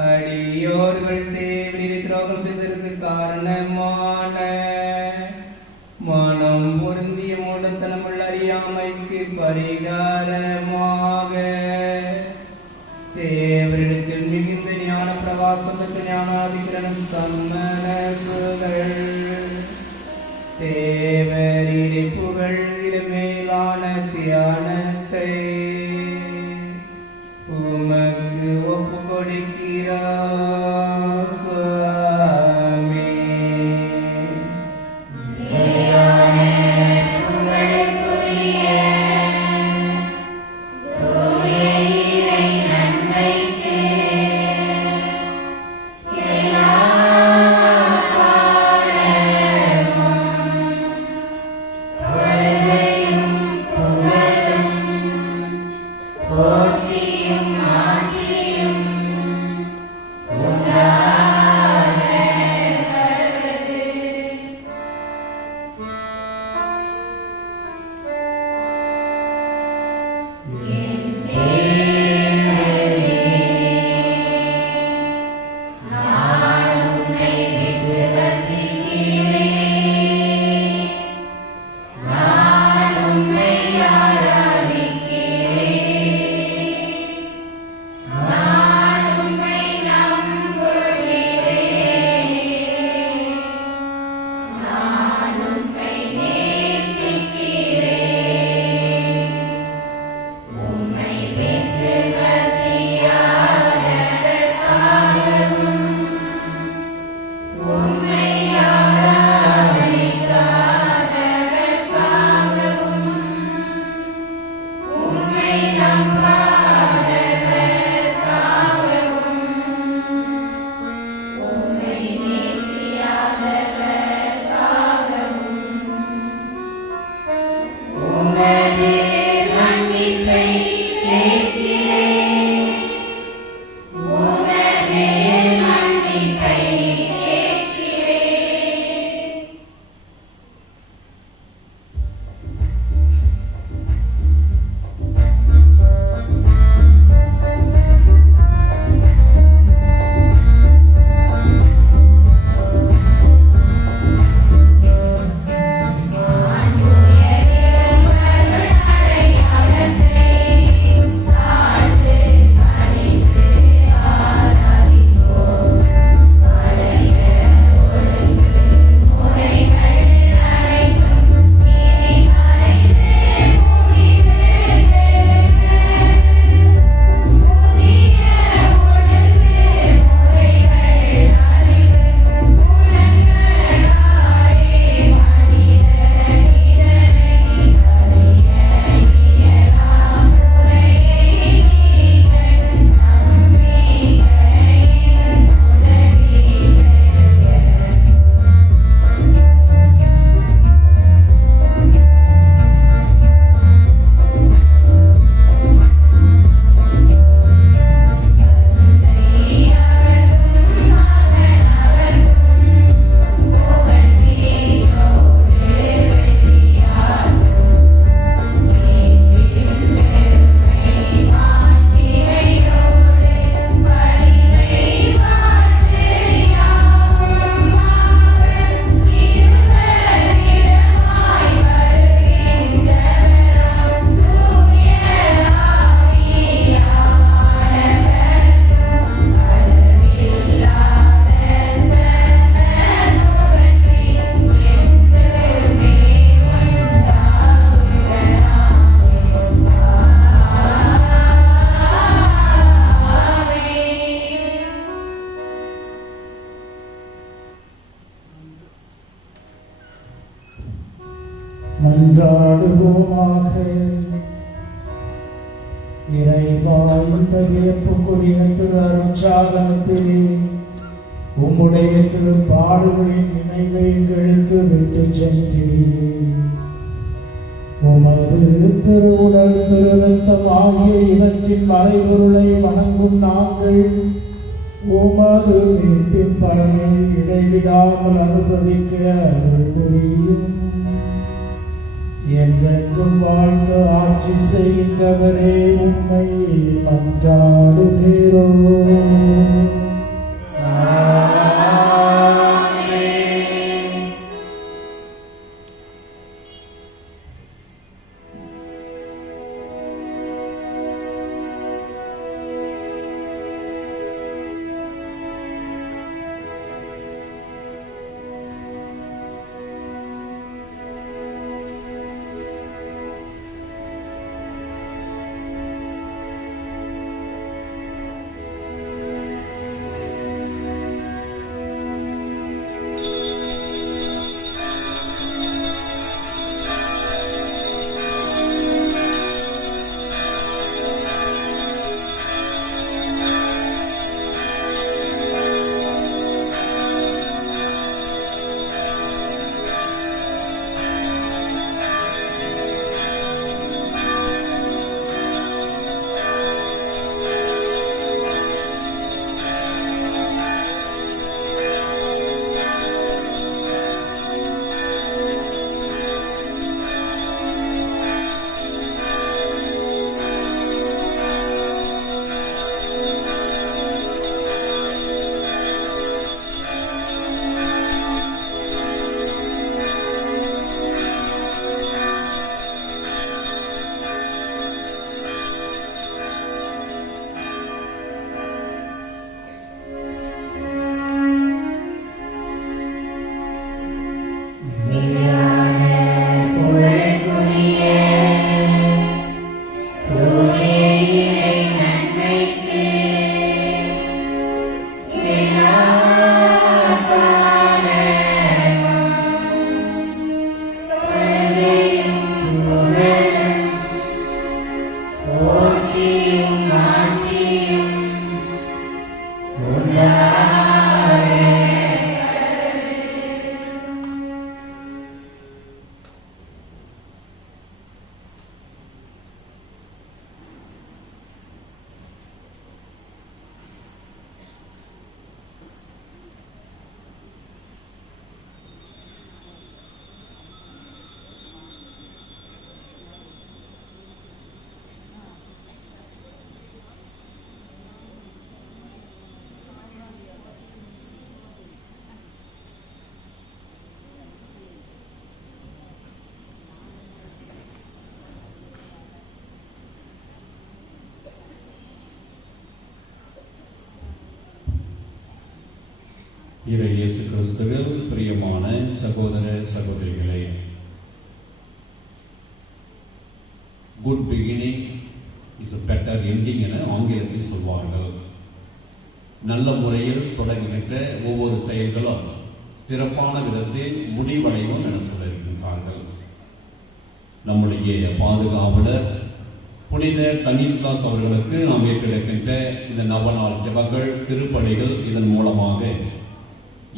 அடியோர்கள் தேவனின் துரோகம் செய்ததற்கு காரணமான மனம் பொருந்திய மூடத்தனமுள்ள அறியாமைக்கு பரிகாரமாக தேவரிடத்தில் மிகுந்த ஞான பிரவாசம் பெற்ற ஞானாதிகரனும் சம்மனசுகள் தேவரிலே புகழ்கிற மேலான தியானத்தை உமக்கு ஒப்பு கொடுக்கிறார் சுவாமி. மன்றாடுவோமாக. இறைவா, இந்த வியப்புக்குரிய திரு அருட்சாதனத்திலே உம்முடைய திருப்பாடுகளின் நினைவை எங்களுக்கு விட்டு சென்றீர். உமது திருவுடல் திரு ரத்தம் ஆகிய இவற்றின் மறைபொருளை வணங்கும் நாங்கள் உமது மீட்பின் பலனை இடைவிடாமல் அனுபவிக்க அருள் புரியும். என்றென்றும் வாழ்ந்து ஆட்சி செய்கின்றவரே உம்மை மன்றாடுகிறோம். இறை இயேசு கிறிஸ்துவில் பிரியமான சகோதர சகோதரிகளே, good beginning is a better ending என ஆங்கிலத்தில் சொல்வார்கள். நல்ல முறையில் தொடங்குகின்ற ஒவ்வொரு செயல்களும் சிறப்பான விதத்தில் முடிவடையும் என சொல்லியிருக்கின்றார்கள். நம்முடைய பாதுகாவலர் புனித தனிஸ்லாஸ் அவர்களுக்கு நாம் ஏற்றிருக்கின்ற இந்த நவநாள் ஜெபங்கள், திருப்பலிகள் இதன் மூலமாக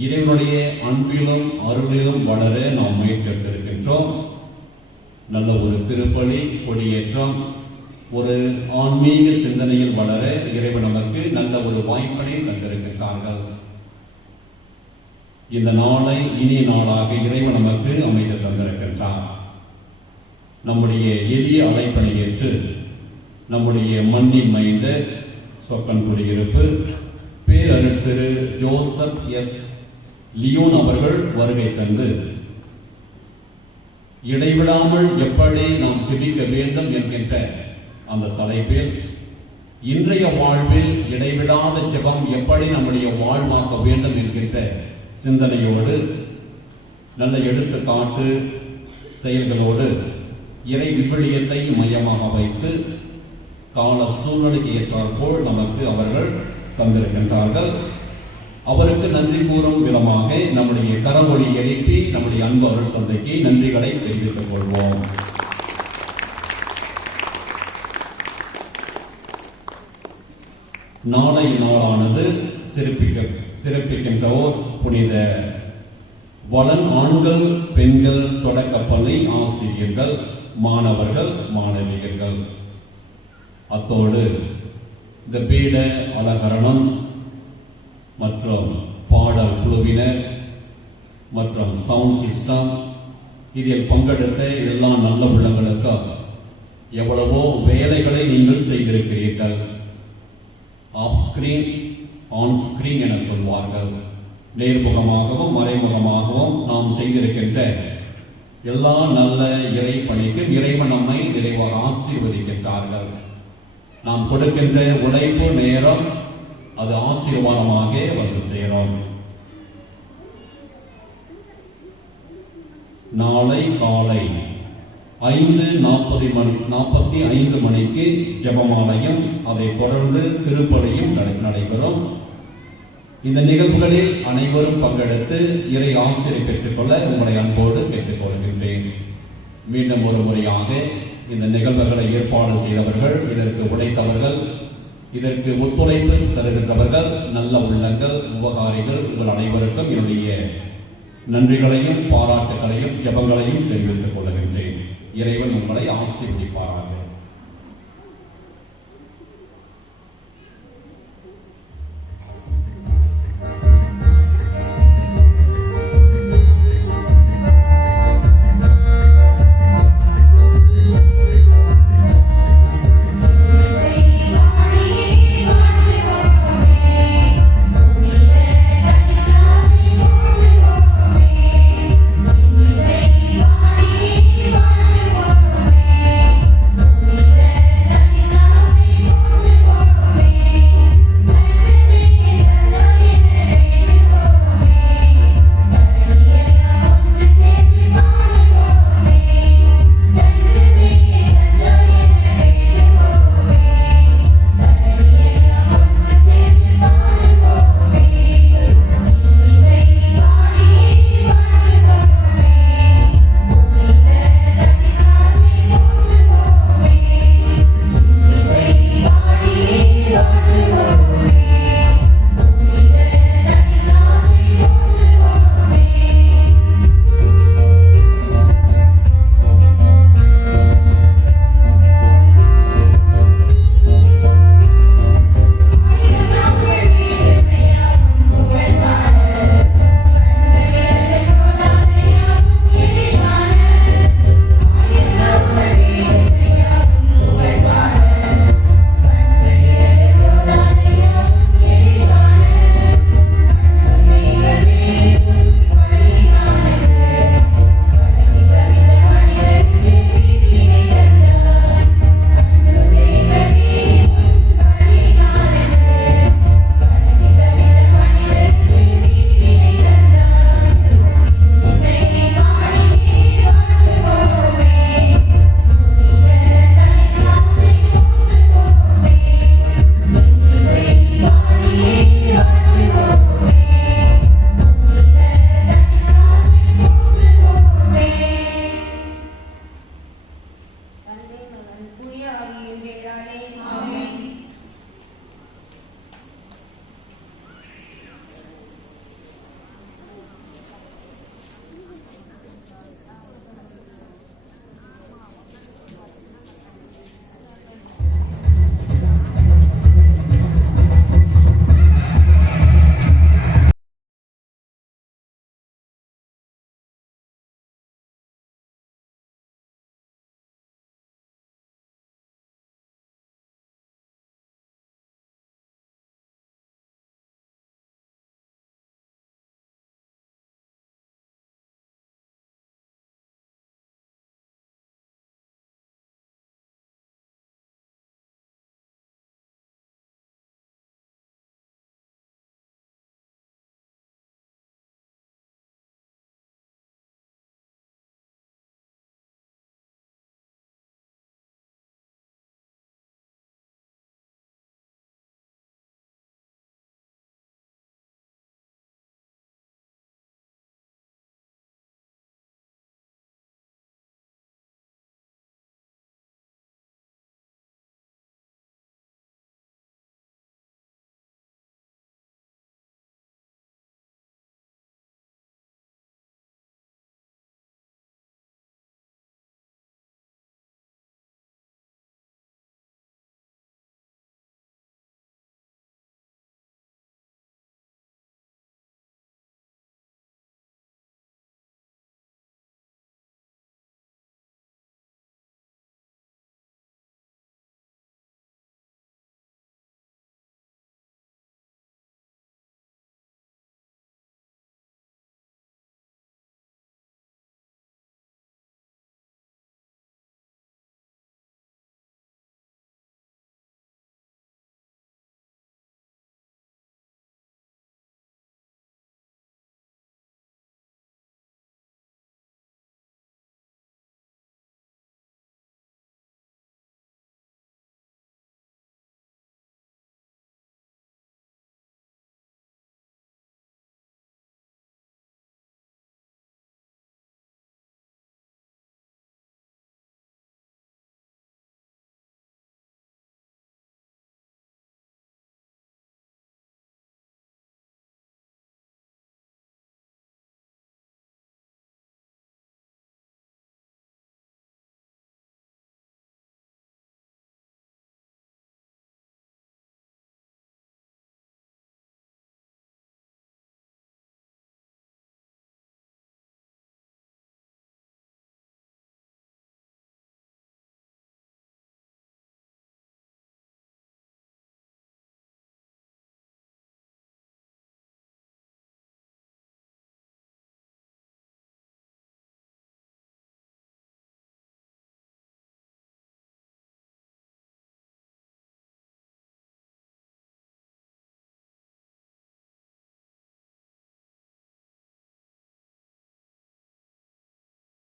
இறைவனுடைய அன்பிலும் அருளிலும் வளர நாம் முயற்சித்திருக்கின்றோம். நல்ல ஒரு திருப்பலி கொடியேற்றம், ஒரு ஆன்மீக சிந்தனையில் வளர இறைவன் நமக்கு நல்ல ஒரு வாய்ப்பினை தந்திருக்கின்றார்கள். இந்த நாளை இனிய நாளாக இறைவன் நமக்கு அமைத்து தந்திருக்கின்றார். நம்முடைய எளிய அழைப்பனை ஏற்று நம்முடைய மண்ணின் மைந்த சொக்கன் குடியிருப்பு பேரருட் திரு ஜோசப் எஸ் லியோன் அவர்கள் வருகை தந்து இடைவிடாமல் எப்படி நாம் ஜெபிக்க வேண்டும் என்கின்ற அந்த தலைப்பில் இன்றைய வாழ்வில் இடைவிடாத ஜெபம் எப்படி நம்முடைய வாழ்வாக்க வேண்டும் என்கின்ற சிந்தனையோடு நல்ல எடுத்துக்காட்டு செயல்களோடு இறை விவிலியத்தை மையமாக வைத்து கால சூழ்நிலைக்கு ஏற்றாற்போல் நமக்கு அவர்கள் தந்திருக்கின்றார்கள். அவருக்கு நன்றி கூறும் விதமாக நம்முடைய கரமொழி எழுப்பி நம்முடைய அன்பு அருள் தந்தைக்கு நன்றிகளை தெரிவித்துக் கொள்வோம். நாளை நாளானது சிறப்பிக்கின்றோர் புனித வளன் ஆண்கள் பெண்கள் தொடக்கப்பள்ளி ஆசிரியர்கள், மாணவர்கள், மாணவியர்கள், அத்தோடு இந்த பீட அலங்கரணம் மற்றும் பாடல் குழுவினர் மற்றும் சவுண்ட் சிஸ்டம் இதில் பங்கெடுத்த எல்லா நல்ல உள்ளங்களுக்கு எவ்வளவோ வேலைகளை நீங்கள் செய்திருக்கிறீர்கள். ஆஃப் ஸ்கிரீன், ஆன் ஸ்கிரீன் என சொல்வார்கள். நேர்முகமாகவும் மறைமுகமாகவும் நாம் செய்திருக்கின்ற எல்லா நல்ல இறை பணிக்கும் இறைவன் நம்மை நிறைவாக ஆசீர்வதிக்கின்றார்கள். நாம் கொடுக்கின்ற உழைப்பு நேரம் அது ஆசீர்வாதமாக வந்து சேரும். நாளை காலை 5:45 மணிக்கு ஜெபமாலையும் அதை தொடர்ந்து திருப்பலியும் நடைபெறும். இந்த நிகழ்வுகளில் அனைவரும் பங்கெடுத்து இறை ஆசிரியை பெற்றுக்கொள்ள உங்களை அன்போடு கேட்டுக்கொள்கின்றேன். மீண்டும் ஒரு முறையாக இந்த நிகழ்வுகளை ஏற்பாடு செய்தவர்கள், இதற்கு உழைத்தவர்கள், இதற்கு ஒத்துழைப்பு தருகின்றவர்கள், நல்ல உள்ளங்கள், உபகாரிகள், உங்கள் அனைவருக்கும் என்னுடைய நன்றிகளையும் பாராட்டுகளையும் ஜெபங்களையும் தெரிவித்துக் கொள்கின்றேன். இறைவன் உங்களை ஆசீர்வதிப்பாராக.